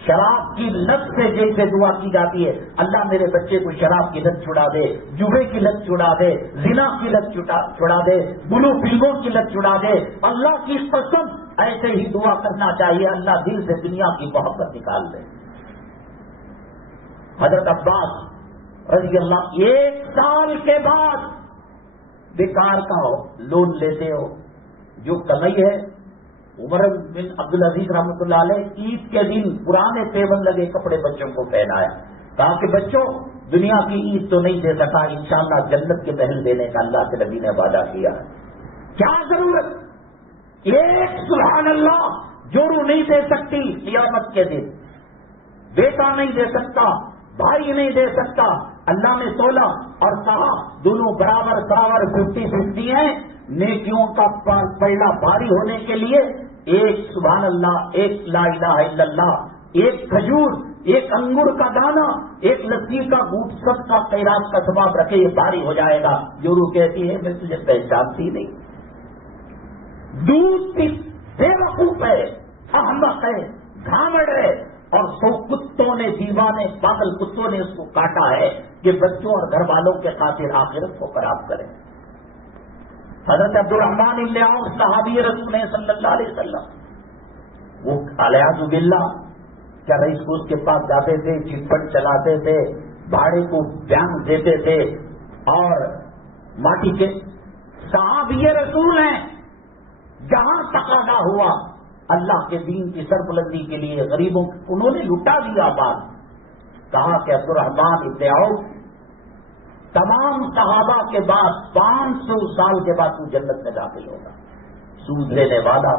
شراب کی لت سے جیسے دعا کی جاتی ہے، اللہ میرے بچے کو شراب کی لت چھڑا دے، جوے کی لت چھڑا دے، زنا کی لت چھڑا دے، بلو فلموں کی لت چھڑا دے، اللہ کی قسم ایسے ہی دعا کرنا چاہیے، اللہ دل سے دنیا کی محبت نکال دے۔ حضرت عباس رضی اللہ 1 سال کے بعد بیکار کا ہو، لون لیتے ہو، جو کمائی ہے، عمر بن عبدالعزیز رحمۃ اللہ علیہ عید کے دن پرانے ٹیبل لگے کپڑے بچوں کو پہنایا، کہا کہ بچوں دنیا کی عید تو نہیں دے سکا، انشاءاللہ جنت کے محل دینے کا اللہ کے نبی نے وعدہ کیا۔ کیا ضرورت، ایک سبحان اللہ جورو نہیں دے سکتی قیامت کے دن، بیٹا نہیں دے سکتا، بھائی نہیں دے سکتا۔ اللہ نے تولا اور کہا دونوں برابر 50-50 ہیں، نیکیوں کا پلڑا بھاری ہونے کے لیے ایک سبحان اللہ، ایک لا الہ الا اللہ، ایک کھجور، ایک انگور کا دانہ، ایک لسی کا گھونٹ، سب کا خیرات کا ثواب رکھے، یہ بھاری ہو جائے گا۔ جورو کہتی ہے میں تجھے پہچانتی نہیں، دودھ کی بے وقوف ہے، احمق ہے، گھامڑ ہے، اور 100 کتوں نے، دیوانے پاگل کتوں نے اس کو کاٹا ہے کہ بچوں اور گھر والوں کے خاطر آخرت کو خراب کریں۔ حضرت عبد الرحمن بن عوف صحابی رسول صلی اللہ علیہ وسلم، وہ الیاذ باللہ کیا رئیس کو اس کے پاس جاتے تھے، چٹ پٹ چلاتے تھے، بھاڑے کو بیان دیتے تھے، اور ماٹی کے صحابی رسول ہیں۔ جہاں تقاضا ہوا اللہ کے دین کی سربلندی کے لیے غریبوں انہوں نے لٹا دیا۔ بات کہا کہ عبد الرحمن بن عوف تمام صحابہ کے بعد 500 سال کے بعد تو جنت میں داخل ہوگا. سود لینے والا،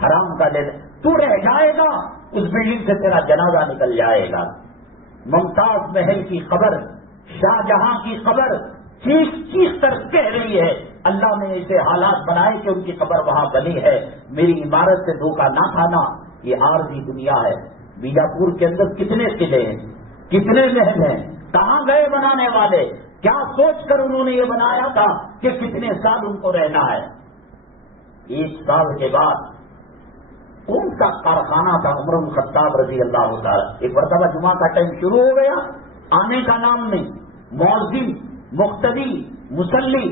حرام کا لینے، تو رہ جائے گا، اس بلڈنگ سے تیرا جنازہ نکل جائے گا. ممتاز محل کی قبر، شاہ جہاں کی قبر چیخ چیخ کر کہہ رہی ہے اللہ نے ایسے حالات بنائے کہ ان کی قبر وہاں بنی ہے، میری عمارت سے دھوکہ نہ کھانا. یہ عارضی دنیا ہے. بیجاپور کے اندر کتنے قلعے ہیں، کتنے محل ہیں، کہاں گئے بنانے والے؟ کیا سوچ کر انہوں نے یہ بنایا تھا کہ کتنے سال ان کو رہنا ہے؟ 1 سال کے بعد کون سا کارخانہ تھا عمر بن الخطاب رضی اللہ تعالی، ایک مرتبہ جمعہ کا ٹائم شروع ہو گیا، آنے کا نام نہیں، مؤذن، مقتدی، مصلی.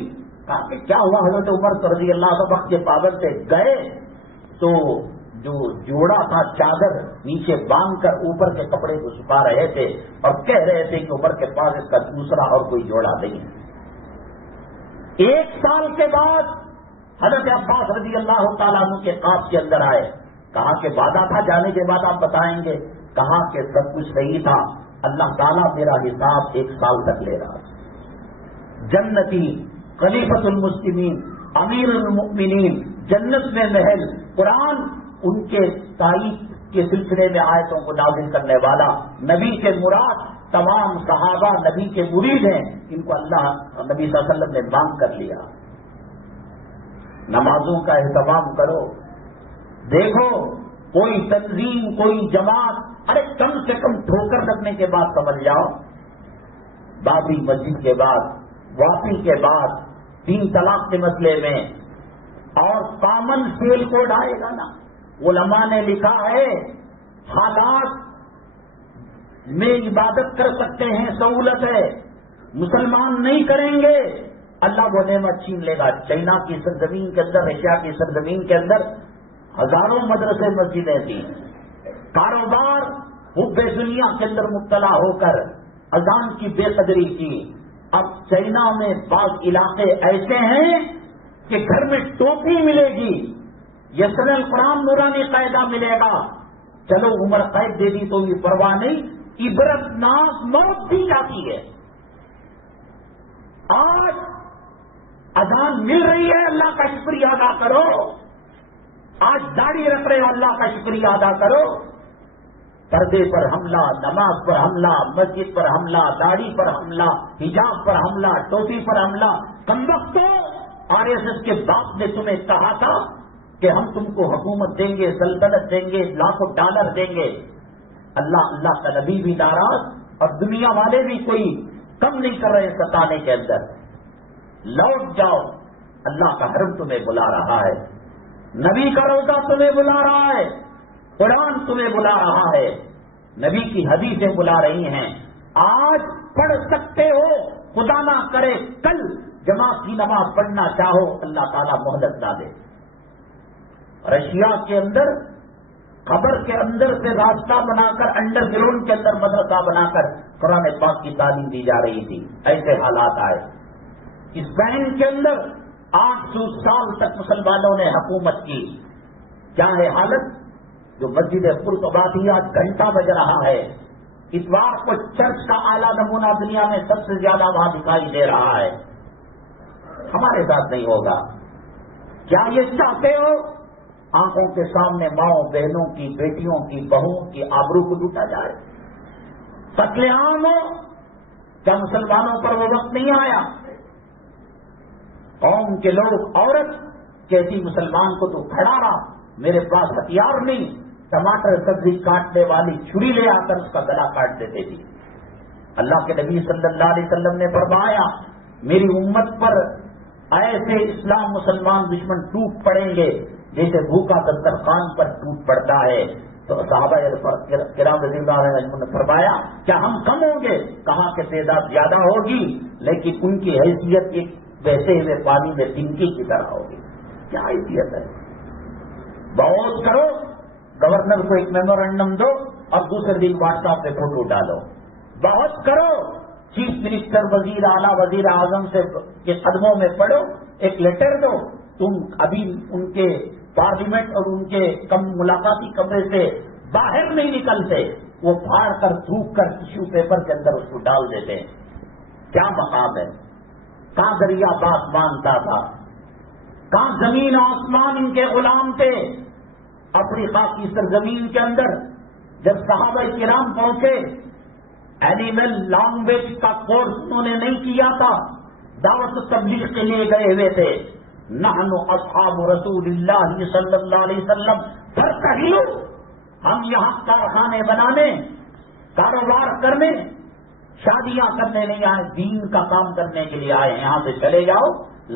کہا کہ کیا ہوا حضرت عمر رضی اللہ عنہ وقت کے پابند سے گئے تو جو جوڑا تھا چادر نیچے باندھ کر اوپر کے کپڑے کو سکھا رہے تھے اور کہہ رہے تھے کہ عمر کے پاس اس کا دوسرا اور کوئی جوڑا نہیں. 1 سال کے بعد حضرت عباس رضی اللہ تعالیٰ عنہ کے خواب کے اندر آئے. کہا کہ وعدہ تھا جانے کے بعد آپ بتائیں گے. کہا کہ سب کچھ صحیح تھا، اللہ تعالیٰ میرا حساب 1 سال تک لے رہا. جنتی، خلیفۃ المسلمین، امیر المؤمنین، جنت میں محل، قرآن ان کے تائید کے سلسلے میں آیتوں کو نازل کرنے والا، نبی کے مراد تمام صحابہ نبی کے مرید ہیں، ان کو اللہ نبی صلی اللہ علیہ وسلم نے مانگ کر لیا. نمازوں کا اہتمام کرو. دیکھو کوئی تنظیم، کوئی جماعت، ارے کم سے کم ٹھوکر لگنے کے بعد سمجھ جاؤ، بابری مسجد کے بعد، واپی کے بعد، 3 طلاق کے مسئلے میں، اور کامن سیل کوڈ آئے گا نا. علماء نے لکھا ہے حالات میں عبادت کر سکتے ہیں، سہولت ہے، مسلمان نہیں کریں گے اللہ وہ نعمت چھین لے گا. چائنا کی سرزمین کے اندر، ایشیا کی سرزمین کے اندر ہزاروں مدرسے مسجدیں تھیں. کاروبار حب دنیا کے اندر مبتلا ہو کر اذان کی بے قدری کی. اب چائنا میں بعض علاقے ایسے ہیں کہ گھر میں ٹوپی ملے گی، یسر القرآن نورانی قاعدہ ملے گا. چلو عمر قید دے دی تو یہ پرواہ نہیں، عبرت ناک موت دی جاتی ہے. آج اذان مل رہی ہے، اللہ کا شکریہ ادا کرو. آج داڑھی رکھ رہے ہو، اللہ کا شکریہ ادا کرو. پردے پر حملہ، نماز پر حملہ، مسجد پر حملہ، داڑھی پر حملہ، حجاب پر حملہ، ٹوپی پر حملہ. کمبختو، RSS کے باپ نے تمہیں کہا تھا کہ ہم تم کو حکومت دیں گے، سلطنت دیں گے، لاکھوں ڈالر دیں گے. اللہ کا نبی بھی ناراض اور دنیا والے بھی کوئی کم نہیں کر رہے ستانے کے اندر. لوٹ جاؤ، اللہ کا حرم تمہیں بلا رہا ہے، نبی کا روزہ تمہیں بلا رہا ہے، قرآن تمہیں بلا رہا ہے، نبی کی حدیثیں بلا رہی ہیں. آج پڑھ سکتے ہو، خدا نہ کرے کل جماعت کی نماز پڑھنا چاہو، اللہ تعالیٰ مہلت نہ دے. رشیا کے اندر قبر کے اندر سے راستہ بنا کر، انڈر گراؤنڈ کے اندر مدرسہ بنا کر قرآن پاک کی تعلیم دی جا رہی تھی. ایسے حالات آئے. اسپین کے اندر 800 سال تک مسلمانوں نے حکومت کی. کیا ہے حالت؟ جو مسجد قرطباتی آج گھنٹہ بج رہا ہے، اتوار کو چرچ کا اعلیٰ نمونہ دنیا میں سب سے زیادہ وہاں دکھائی دے رہا ہے. ہمارے ساتھ نہیں ہوگا. کیا یہ چاہتے ہو آنکھوں کے سامنے ماؤں بہنوں کی، بیٹیوں کی، بہوؤں کی آبرو کو لوٹا جائے؟ قتل عام ہو؟ کیا مسلمانوں پر وہ وقت نہیں آیا؟ قوم کے لوگ، عورت کیسی مسلمان کو تو کھڑا رہا، میرے پاس ہتھیار نہیں، ٹماٹر سبزی کاٹنے والی چھری لے آ کر اس کا گلا کاٹ دیتے تھے. اللہ کے نبی صلی اللہ علیہ وسلم نے فرمایا میری امت پر ایسے اسلام مسلمان دشمن ٹوٹ پڑیں گے جیسے بھوکا دسترخوان پر ٹوٹ پڑتا ہے. تو صحابہ کرام رضی اللہ عنہم نے فرمایا کیا ہم کم ہوں گے؟ کہا کہ تعداد زیادہ ہوگی لیکن ان کی حیثیت ایک بہتے ہوئے پانی میں ٹنکی کی طرح ہوگی. کیا حیثیت ہے؟ بہت کرو، گورنر کو ایک میمورنڈم دو اور دوسرے دن واٹس ایپ پہ فوٹو ڈالو. بہت کرو، چیف منسٹر، وزیر اعلیٰ، وزیر اعظم سے کے قدموں میں پڑھو، ایک لیٹر دو. تم ابھی ان کے پارلیمنٹ اور ان کے ملاقاتی کمرے سے باہر نہیں نکلتے، وہ پھاڑ کر تھوک کر ٹیشو پیپر کے اندر اس کو ڈال دیتے ہیں. کیا مقام ہے؟ کہاں دریا بات مانتا تھا؟ کہاں زمین آسمان ان کے غلام تھے؟ افریقہ کی سرزمین کے اندر جب صحابہ کرام پہنچے، اینیمل لینگویج کا کورس انہوں نے نہیں کیا تھا، دعوت تبلیغ کے لیے گئے ہوئے تھے. نحن اصحاب رسول اللہ صلی اللہ علیہ وسلم فرتحلوا، ہم یہاں کارخانے بنانے، کاروبار کرنے، شادیاں کرنے نہیں آئے، دین کا کام کرنے کے لیے آئے. یہاں سے چلے جاؤ.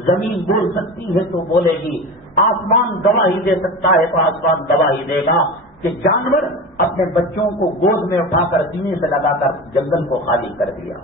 زمین بول سکتی ہے تو بولے گی، آسمان گواہی دے سکتا ہے تو آسمان گواہی دے گا کہ جانور اپنے بچوں کو گود میں اٹھا کر سینے سے لگا کر جنگل کو خالی کر دیا.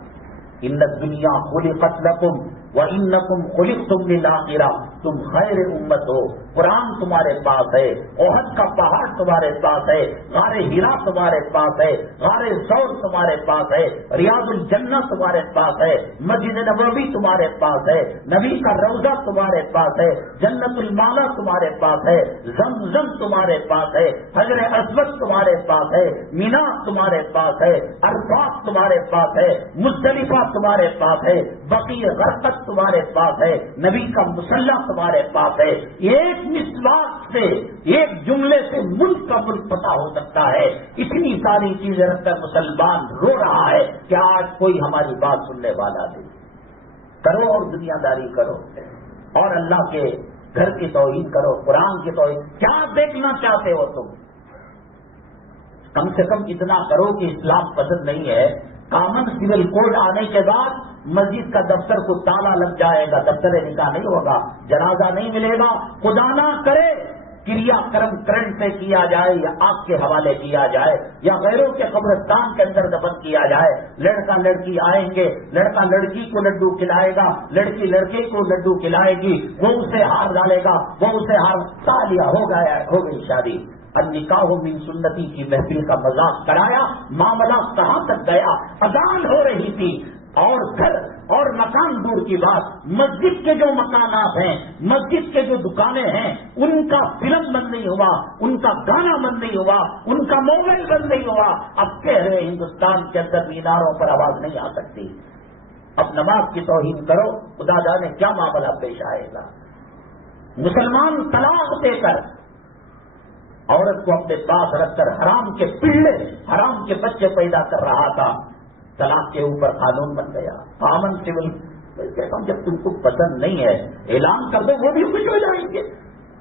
ان الدنیا خلقت لکم وانکم خلقتم للآخرہ، تم خیر امت ہو. قرآن تمہارے پاس ہے، احد کا پہاڑ تمہارے پاس ہے، غار ہرا تمہارے پاس ہے، غار ثور تمہارے پاس ہے، ریاض الجنہ تمہارے پاس ہے، مسجد نبوی تمہارے پاس ہے، نبی کا روضہ تمہارے پاس ہے، جنت المالا تمہارے پاس ہے، زمزم تمہارے پاس ہے، حجر اسود تمہارے پاس ہے، مینا تمہارے پاس ہے، عرفات تمہارے پاس ہے، مزدلفہ تمہارے پاس ہے، بقیع غرقد تمہارے پاس ہے، نبی کا مصلی تمہارے پاس ہے. ایک مسواک سے، ایک جملے سے ملک کا ملک پتہ ہو سکتا ہے. اتنی ساری چیزیں رکھ کر مسلمان رو رہا ہے کہ آج کوئی ہماری بات سننے والا نہیں. کرو اور دنیا داری کرو اور اللہ کے گھر کی توہین کرو، قرآن کی توہین. کیا دیکھنا چاہتے ہو تم؟ کم سے کم اتنا کرو کہ اسلام پسند نہیں ہے. کامن سول کوڈ آنے کے بعد مسجد کا دفتر کو تالا لگ جائے گا، دفتر نکاح نہیں ہوگا، جنازہ نہیں ملے گا. خدا نہ کرے کریا کرم کرنٹ سے کیا جائے یا آگ کے حوالے کیا جائے یا غیروں کے قبرستان کے اندر دفن کیا جائے. لڑکا لڑکی آئیں گے، لڑکا لڑکی کو لڈو کھلائے گا، لڑکی لڑکے کو لڈو کھلائے گی، وہ اسے ہار ڈالے گا، وہ اسے ہار سالیا ہو گئی شادی. النکاح من سنتی کی محفل کا مذاق کرایا، معاملہ کہاں تک گیا؟ اذان ہو رہی تھی اور گھر اور مکان دور کی بات، مسجد کے جو مکانات ہیں، مسجد کے جو دکانیں ہیں، ان کا فلم بند نہیں ہوا، ان کا گانا بند نہیں ہوا، ان کا موبائل بند نہیں ہوا. اب کہہ رہے ہندوستان کے اندر میناروں پر آواز نہیں آ سکتی. اب نماز کی توہین کرو، خدا جانے کیا معاملہ پیش آئے گا. مسلمان طلاق دے کر عورت کو اپنے پاس رکھ کر حرام کے پلے، حرام کے بچے پیدا کر رہا تھا. طلاق کے اوپر قانون بن گیا، کامن سول. کہتا ہوں جب تم کو پسند نہیں ہے اعلان کر دو، وہ بھی خوش ہو جائیں گے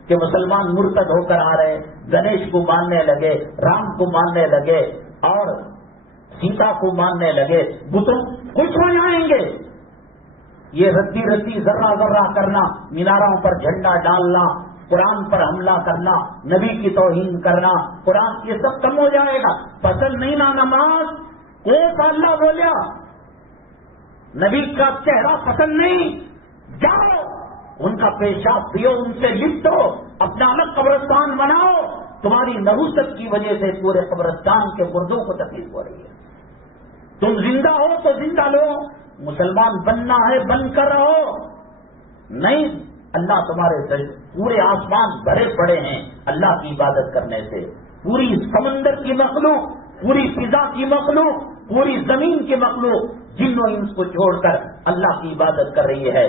کہ مسلمان مرتد ہو کر آ رہے. گنیش کو ماننے لگے، رام کو ماننے لگے اور سیتا کو ماننے لگے، بتوں خوش ہو جائیں گے. یہ رتی رتی ذرہ ذرہ کرنا، میناروں پر جھنڈا ڈالنا، قرآن پر حملہ کرنا، نبی کی توہین کرنا، قرآن یہ سب کم ہو جائے گا. پسند نہیں نا نماز، کون سا اللہ بولیا؟ نبی کا چہرہ پسند نہیں، جاؤ ان کا پیشاب پیو، ان سے لپٹو، اپنا الگ قبرستان بناؤ. تمہاری نحوست کی وجہ سے پورے قبرستان کے مردوں کو تکلیف ہو رہی ہے. تم زندہ ہو تو زندہ لو، مسلمان بننا ہے بن کر رہو. نہیں، اللہ تمہارے سے پورے آسمان بھرے پڑے ہیں اللہ کی عبادت کرنے سے. پوری سمندر کی مخلوق، پوری فضا کی مخلوق، پوری زمین کی مخلوق جن و انس کو چھوڑ کر اللہ کی عبادت کر رہی ہے.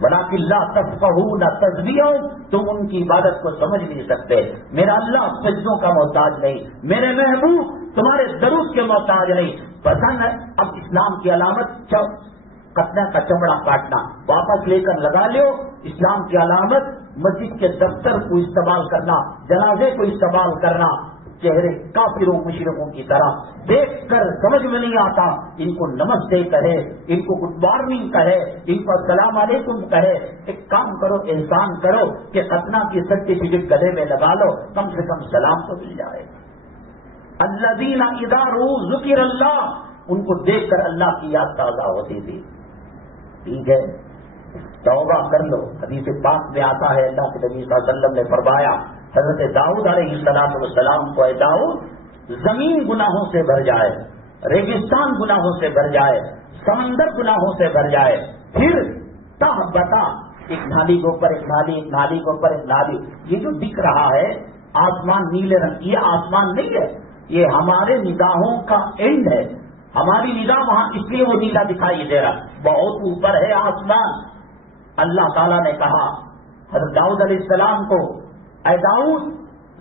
وَلَٰكِن لَّا تَفْقَهُونَ تَسْبِيحَهُمْ، تم ان کی عبادت کو سمجھ نہیں سکتے. میرا اللہ سجدوں کا محتاج نہیں، میرے محبوب تمہارے درود کے محتاج نہیں. پسند ہے اب اسلام کی علامت کتنا کا چمڑا کاٹنا، واپس لے کر لگا لو. اسلام کی علامت مسجد کے دفتر کو استعمال کرنا، جنازے کو استعمال کرنا. چہرے کافروں مشرکوں کی طرح دیکھ کر سمجھ میں نہیں آتا. ان کو نمستے کہے، ان کو گڈ مارننگ کہے، ان کو السلام علیکم کہے. ایک کام کرو، احسان کرو کہ ختنہ کی سرٹیفکیٹ گلے میں لگا لو، کم سے کم سلام تو مل جائے. الذین اذا رؤوا ذکر اللہ، ان کو دیکھ کر اللہ کی یاد تازہ ہوتی تھی. ٹھیک ہے، توبہ کر لو. حدیث پاک میں آتا ہے اللہ کے نبی صلی اللہ علیہ وسلم نے فرمایا حضرت داؤد علیہ السلام کو، اے داؤد زمین گناہوں سے بھر جائے، ریگستان گناہوں سے بھر جائے، سمندر گناہوں سے بھر جائے، پھر تہ بتا، ایک نالی کے اوپر ایک نالی، ایک نالی کے اوپر ایک نالی. یہ جو دکھ رہا ہے آسمان نیلے رنگ، یہ آسمان نہیں ہے، یہ ہمارے نگاہوں کا اینڈ ہے، ہماری نگاہ وہاں اس لیے وہ نیلا دکھائی دے رہا، بہت اوپر ہے آسمان۔ اللہ تعالیٰ نے کہا حضرت داؤد علیہ السلام کو، اے داؤد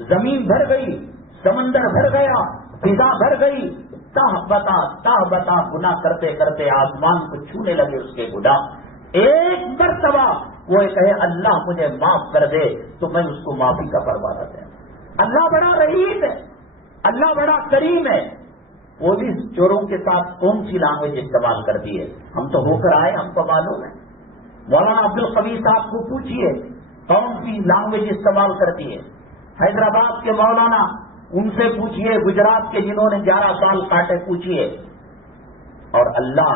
زمین بھر گئی، سمندر بھر گیا، فضا بھر گئی، تاہ بتا گناہ کرتے کرتے آسمان کو چھونے لگے اس کے گناہ۔ ایک مرتبہ وہ کہے اللہ مجھے معاف کر دے تو میں اس کو معافی کا پروانہ دیں۔ اللہ بڑا رحیم ہے، اللہ بڑا کریم ہے۔ پولیس چوروں کے ساتھ کون سی لینگویج استعمال کرتی ہے؟ ہم تو ہو کر آئے، ہم کو معلوم ہے۔ مولانا عبد القوی صاحب کو پوچھیے کون سی لینگویج استعمال کرتی ہے۔ حیدرآباد کے مولانا ان سے پوچھیے، گجرات کے جنہوں نے 11 سال کاٹے پوچھیے۔ اور اللہ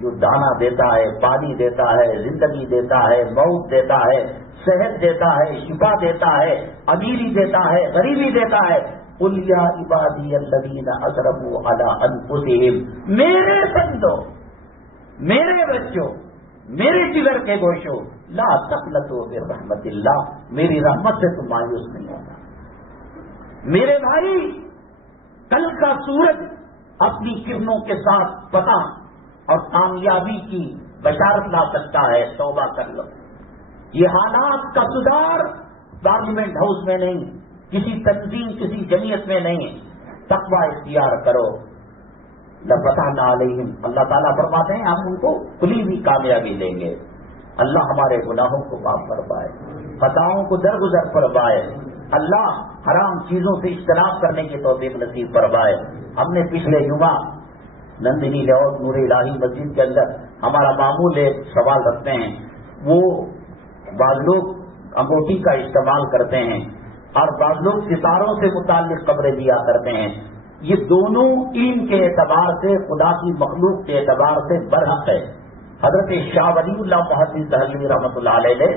جو دانا دیتا ہے، پانی دیتا ہے، زندگی دیتا ہے، موت دیتا ہے، صحت دیتا ہے، شفا دیتا ہے، امیری دیتا ہے، غریبی دیتا ہے۔ قل یا عبادی الذین اسرفوا علی انفسہم، میرے بندو، میرے بچوں، میرے جگر کے گوشوں، لا تقنطوا من رحمت اللہ، میری رحمت سے تم مایوس نہیں ہونا۔ میرے بھائی، کل کا سورج اپنی کرنوں کے ساتھ فتح اور کامیابی کی بشارت لا سکتا ہے، توبہ کر لو۔ یہ حالات کا سدھار پارلیمنٹ ہاؤس میں نہیں، کسی تنظیم، کسی جمعیت میں نہیں، تقوی اختیار کرو۔ لفتحنا علیہم، اللہ تعالیٰ فرماتے ہیں ہم ان کو کھلی ہوئی کامیابی دیں گے۔ اللہ ہمارے گناہوں کو معاف فرمائے، خطاؤں کو درگزر فرمائے، اللہ حرام چیزوں سے اجتناب کرنے کی توفیق نصیب فرمائے۔ ہم نے پچھلے جمعہ نندنی لاہور نور الہی مسجد کے اندر ہمارا معمول ایک سوال رکھتے ہیں، وہ بعض لوگ انگوٹھی کا استعمال کرتے ہیں اور بعض لوگ ستاروں سے متعلق خبریں دیا کرتے ہیں۔ یہ دونوں علم کے اعتبار سے، خدا کی مخلوق کے اعتبار سے برحق ہے۔ حضرت شاہ ولی اللہ محدث دہلوی رحمۃ اللہ علیہ نے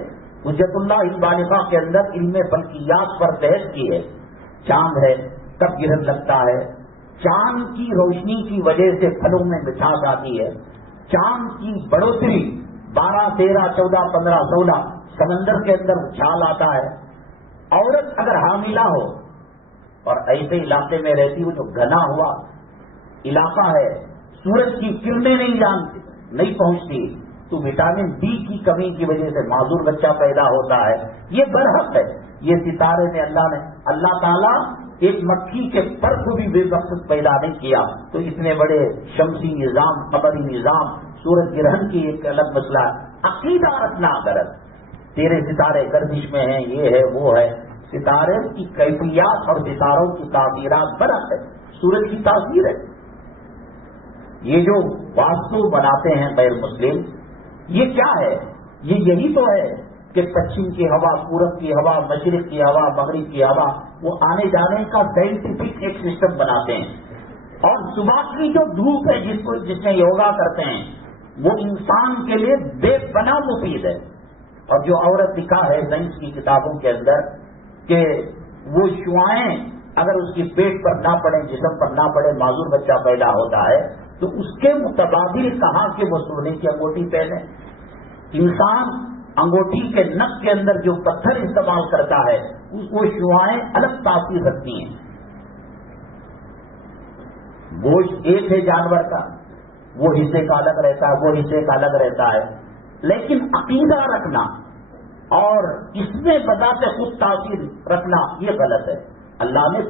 حجت اللہ البالغہ کے اندر علم فلکیات پر بحث کی ہے۔ چاند ہے، کب گرہن لگتا ہے، چاند کی روشنی کی وجہ سے پھلوں میں مٹھاس آتی ہے، چاند کی بڑھوتری 12، 13، 14، 15، 16 سمندر کے اندر اچھال آتا ہے۔ عورت اگر حاملہ ہو اور ایسے علاقے میں رہتی ہو جو گھنا ہوا علاقہ ہے، سورج کی کرنیں نہیں پہنچتی، تو وٹامن ڈی کی کمی کی وجہ سے معذور بچہ پیدا ہوتا ہے۔ یہ برحق ہے۔ یہ ستارے میں اللہ تعالیٰ ایک مکھی کے پر کو بھی بے مقصد پیدا نہیں کیا، تو اتنے بڑے شمسی نظام، قمری نظام، سورج گرہن کی ایک الگ مسئلہ ہے۔ عقیدہ رکھنا غلط، تیرے ستارے گردش میں ہیں، یہ ہے وہ ہے۔ ستارے کی کیفیات اور ستاروں کی تاثیرات برحق ہے، سورج کی تاثیر ہے۔ یہ جو واسطو بناتے ہیں غیر مسلم، یہ کیا ہے؟ یہ یہی تو ہے کہ پچھم کی ہوا، پورب کی ہوا، مشرق کی ہوا، مغرب کی ہوا، وہ آنے جانے کا سائنٹیفک ایک سسٹم بناتے ہیں۔ اور صبح کی جو دھوپ ہے جس میں یوگا کرتے ہیں، وہ انسان کے لیے بے پناہ مفید ہے۔ اور جو عورت لکھا ہے سائنس کی کتابوں کے اندر کہ وہ شعاعیں اگر اس کی پیٹ پر نہ پڑے، جسم پر نہ پڑے، معذور بچہ پیدا ہوتا ہے، تو اس کے متبادل کہا کہ وہ سونے کی انگوٹھی پہنے۔ انسان انگوٹھی کے نک کے اندر جو پتھر استعمال کرتا ہے، وہ شعاعیں الگ تاثیر رکھتی ہیں۔ گوشت ایک ہے جانور کا، وہ حصے کا الگ رہتا ہے، وہ حصے کا الگ رہتا ہے، لیکن عقیدہ رکھنا اور اس میں بذات خود تاثیر رکھنا یہ غلط ہے۔ اللہ نے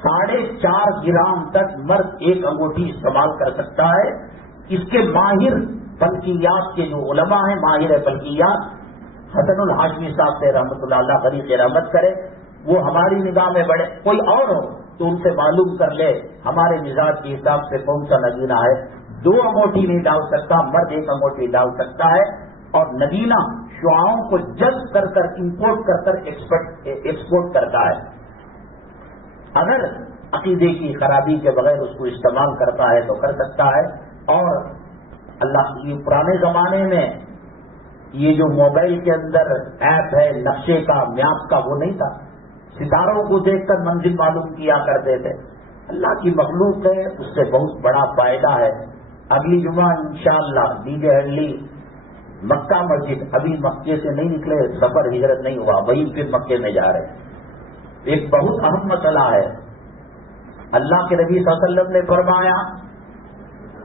4.5 گرام تک مرد ایک انگوٹھی استعمال کر سکتا ہے۔ اس کے ماہر فلکیات کے جو علماء ہیں، ماہر فلکیات، حسن الحاشمی صاحب سے رحمۃ اللہ علیہ غریق رحمت کرے، وہ ہماری نگاہ میں بڑے، کوئی اور ہو تو ان سے معلوم کر لے ہمارے مزاج کے حساب سے کون سا نگینہ ہے۔ 2 انگوٹھی نہیں ڈال سکتا مرد، 1 انگوٹھی ڈال سکتا ہے۔ اور نگینہ شعاؤں کو جذب کر کر، امپورٹ کر کر ایکسپورٹ کرتا ہے۔ اگر عقیدے کی خرابی کے بغیر اس کو استعمال کرتا ہے تو کر سکتا ہے۔ اور اللہ کی پرانے زمانے میں یہ جو موبائل کے اندر ایپ ہے نقشے کا، میپ کا، وہ نہیں تھا۔ ستاروں کو دیکھ کر منزل معلوم کیا کرتے تھے۔ اللہ کی مخلوق ہے، اس سے بہت بڑا فائدہ ہے۔ اگلی جمعہ انشاءاللہ ڈی جے ہنڈلی مکہ مسجد، ابھی مکے سے نہیں نکلے، سفر ہجرت نہیں ہوا، وہی پھر مکے میں جا رہے ہیں۔ ایک بہت اہم مسئلہ ہے۔ اللہ کے نبی صلی اللہ علیہ وسلم نے فرمایا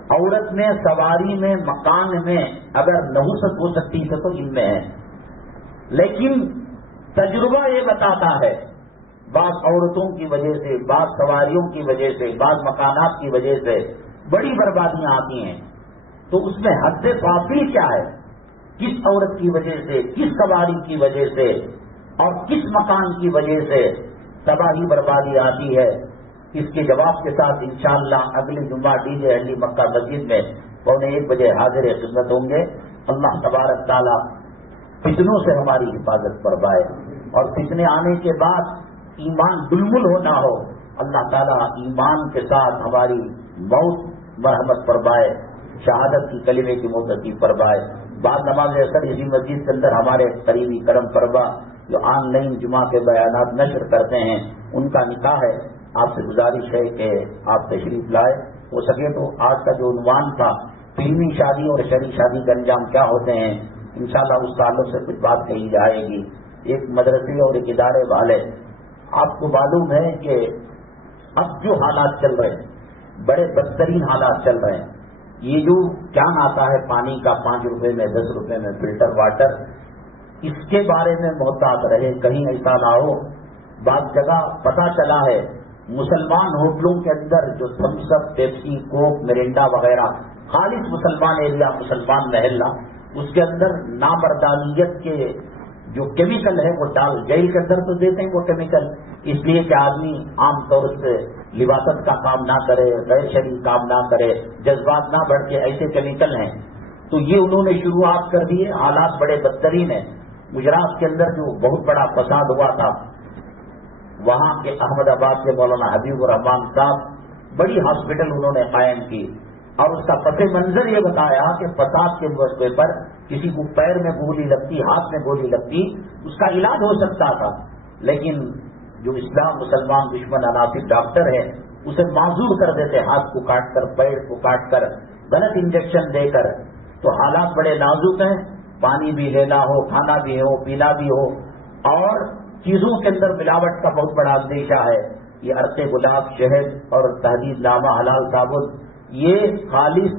عورت میں، سواری میں، مکان میں اگر نحوست ہو سکتی ہے تو ان میں ہے. لیکن تجربہ یہ بتاتا ہے بعض عورتوں کی وجہ سے، بعض سواریوں کی وجہ سے، بعض مکانات کی وجہ سے بڑی بربادیاں آتی ہیں. تو اس میں حد فاصل کیا ہے؟ کس عورت کی وجہ سے، کس سواری کی وجہ سے اور کس مکان کی وجہ سے تباہی بربادی آتی ہے؟ اس کے جواب کے ساتھ انشاءاللہ اگلے جمعہ ڈی جے ہنڈی مکہ مسجد میں 1:15 بجے حاضر خدمت ہوں گے. اللہ تبارک تعالیٰ فتنوں سے ہماری حفاظت فرمائے اور فتنے آنے کے بعد ایمان دلمل ہونا ہو. اللہ تعالیٰ ایمان کے ساتھ ہماری موت مرحمت فرمائے، شہادت کی کلمے کی موت نصیب فرمائے. بعد نماز اثر اسی مسجد کے اندر ہمارے قریبی کرم فرما جو آن لائن جمعہ کے بیانات نشر کرتے ہیں ان کا نکاح ہے. آپ سے گزارش ہے کہ آپ تشریف لائے. ہو سکے تو آج کا جو عنوان تھا فلمی شادی اور شرعی شادی کا انجام کیا ہوتے ہیں، انشاءاللہ اس تعلق سے کچھ بات کہی جائے گی. ایک مدرسے اور ایک ادارے والے، آپ کو معلوم ہے کہ اب جو حالات چل رہے ہیں بڑے بدترین حالات چل رہے ہیں. یہ جو کین آتا ہے پانی کا 5 روپے میں 10 روپے میں فلٹر واٹر، اس کے بارے میں محتاط رہے، کہیں ایسا نہ ہو. بعض جگہ پتہ چلا ہے مسلمان ہوٹلوں کے اندر جو تھمس اپ، پیپسی، کوک، مرینڈا وغیرہ خالص مسلمان ایریا، مسلمان محلہ، اس کے اندر نامردانیت کے جو کیمیکل ہے وہ ڈال جیل کے اندر تو دیتے ہیں وہ کیمیکل، اس لیے کہ آدمی عام طور سے لباست کا کام نہ کرے، غیر شرعی کام نہ کرے، جذبات نہ بڑھ کے، ایسے کیمیکل ہیں. تو یہ انہوں نے شروعات کر دی ہے. حالات بڑے بدترین ہیں. گجرات کے اندر جو بہت بڑا فساد ہوا تھا، وہاں کے احمد آباد کے مولانا حبیب الرحمان صاحب بڑی ہاسپٹل انہوں نے قائم کی اور اس کا پس منظر یہ بتایا کہ فساد کے موقع پر کسی کو پیر میں گولی لگتی، ہاتھ میں گولی لگتی، اس کا علاج ہو سکتا تھا. لیکن جو اسلام مسلمان دشمن عناصر ڈاکٹر ہے اسے معذور کر دیتے، ہاتھ کو کاٹ کر، پیر کو کاٹ کر، غلط انجیکشن دے کر. تو حالات بڑے نازک ہیں. پانی بھی لینا ہو، کھانا بھی ہو، پینا بھی ہو، اور چیزوں کے اندر ملاوٹ کا بہت بڑا اندیشہ ہے. یہ عرق گلاب، شہد اور تحدید نامہ حلال صابن، یہ خالص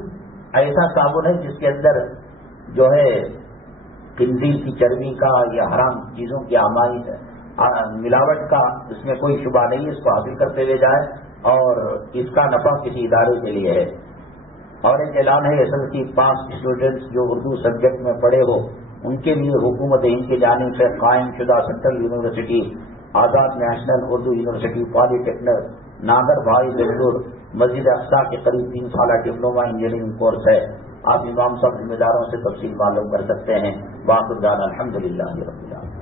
ایسا صابن ہے جس کے اندر جو ہے خنزیر کی چربی کا یا حرام چیزوں کی ملاوٹ کا اس میں کوئی شبہ نہیں. اس کو حاصل کرتے ہوئے جائے اور اس کا نفع کسی ادارے کے لیے ہے. اور ایک اعلان ہے SSLC پاس اسٹوڈنٹس جو اردو سبجیکٹ میں پڑھے ہو ان کے لیے حکومت ہند کی جانب سے قائم شدہ سینٹرل یونیورسٹی آزاد نیشنل اردو یونیورسٹی پالی ٹیکنیک ناگر بھائی بنگلور مسجد اقصی کے قریب 3 سالہ ڈپلوما انجینئرنگ کورس ہے. آپ امام صاحب ذمہ داروں سے تفصیل معلوم کر سکتے ہیں. باقی الحمد للہ رب العالمین.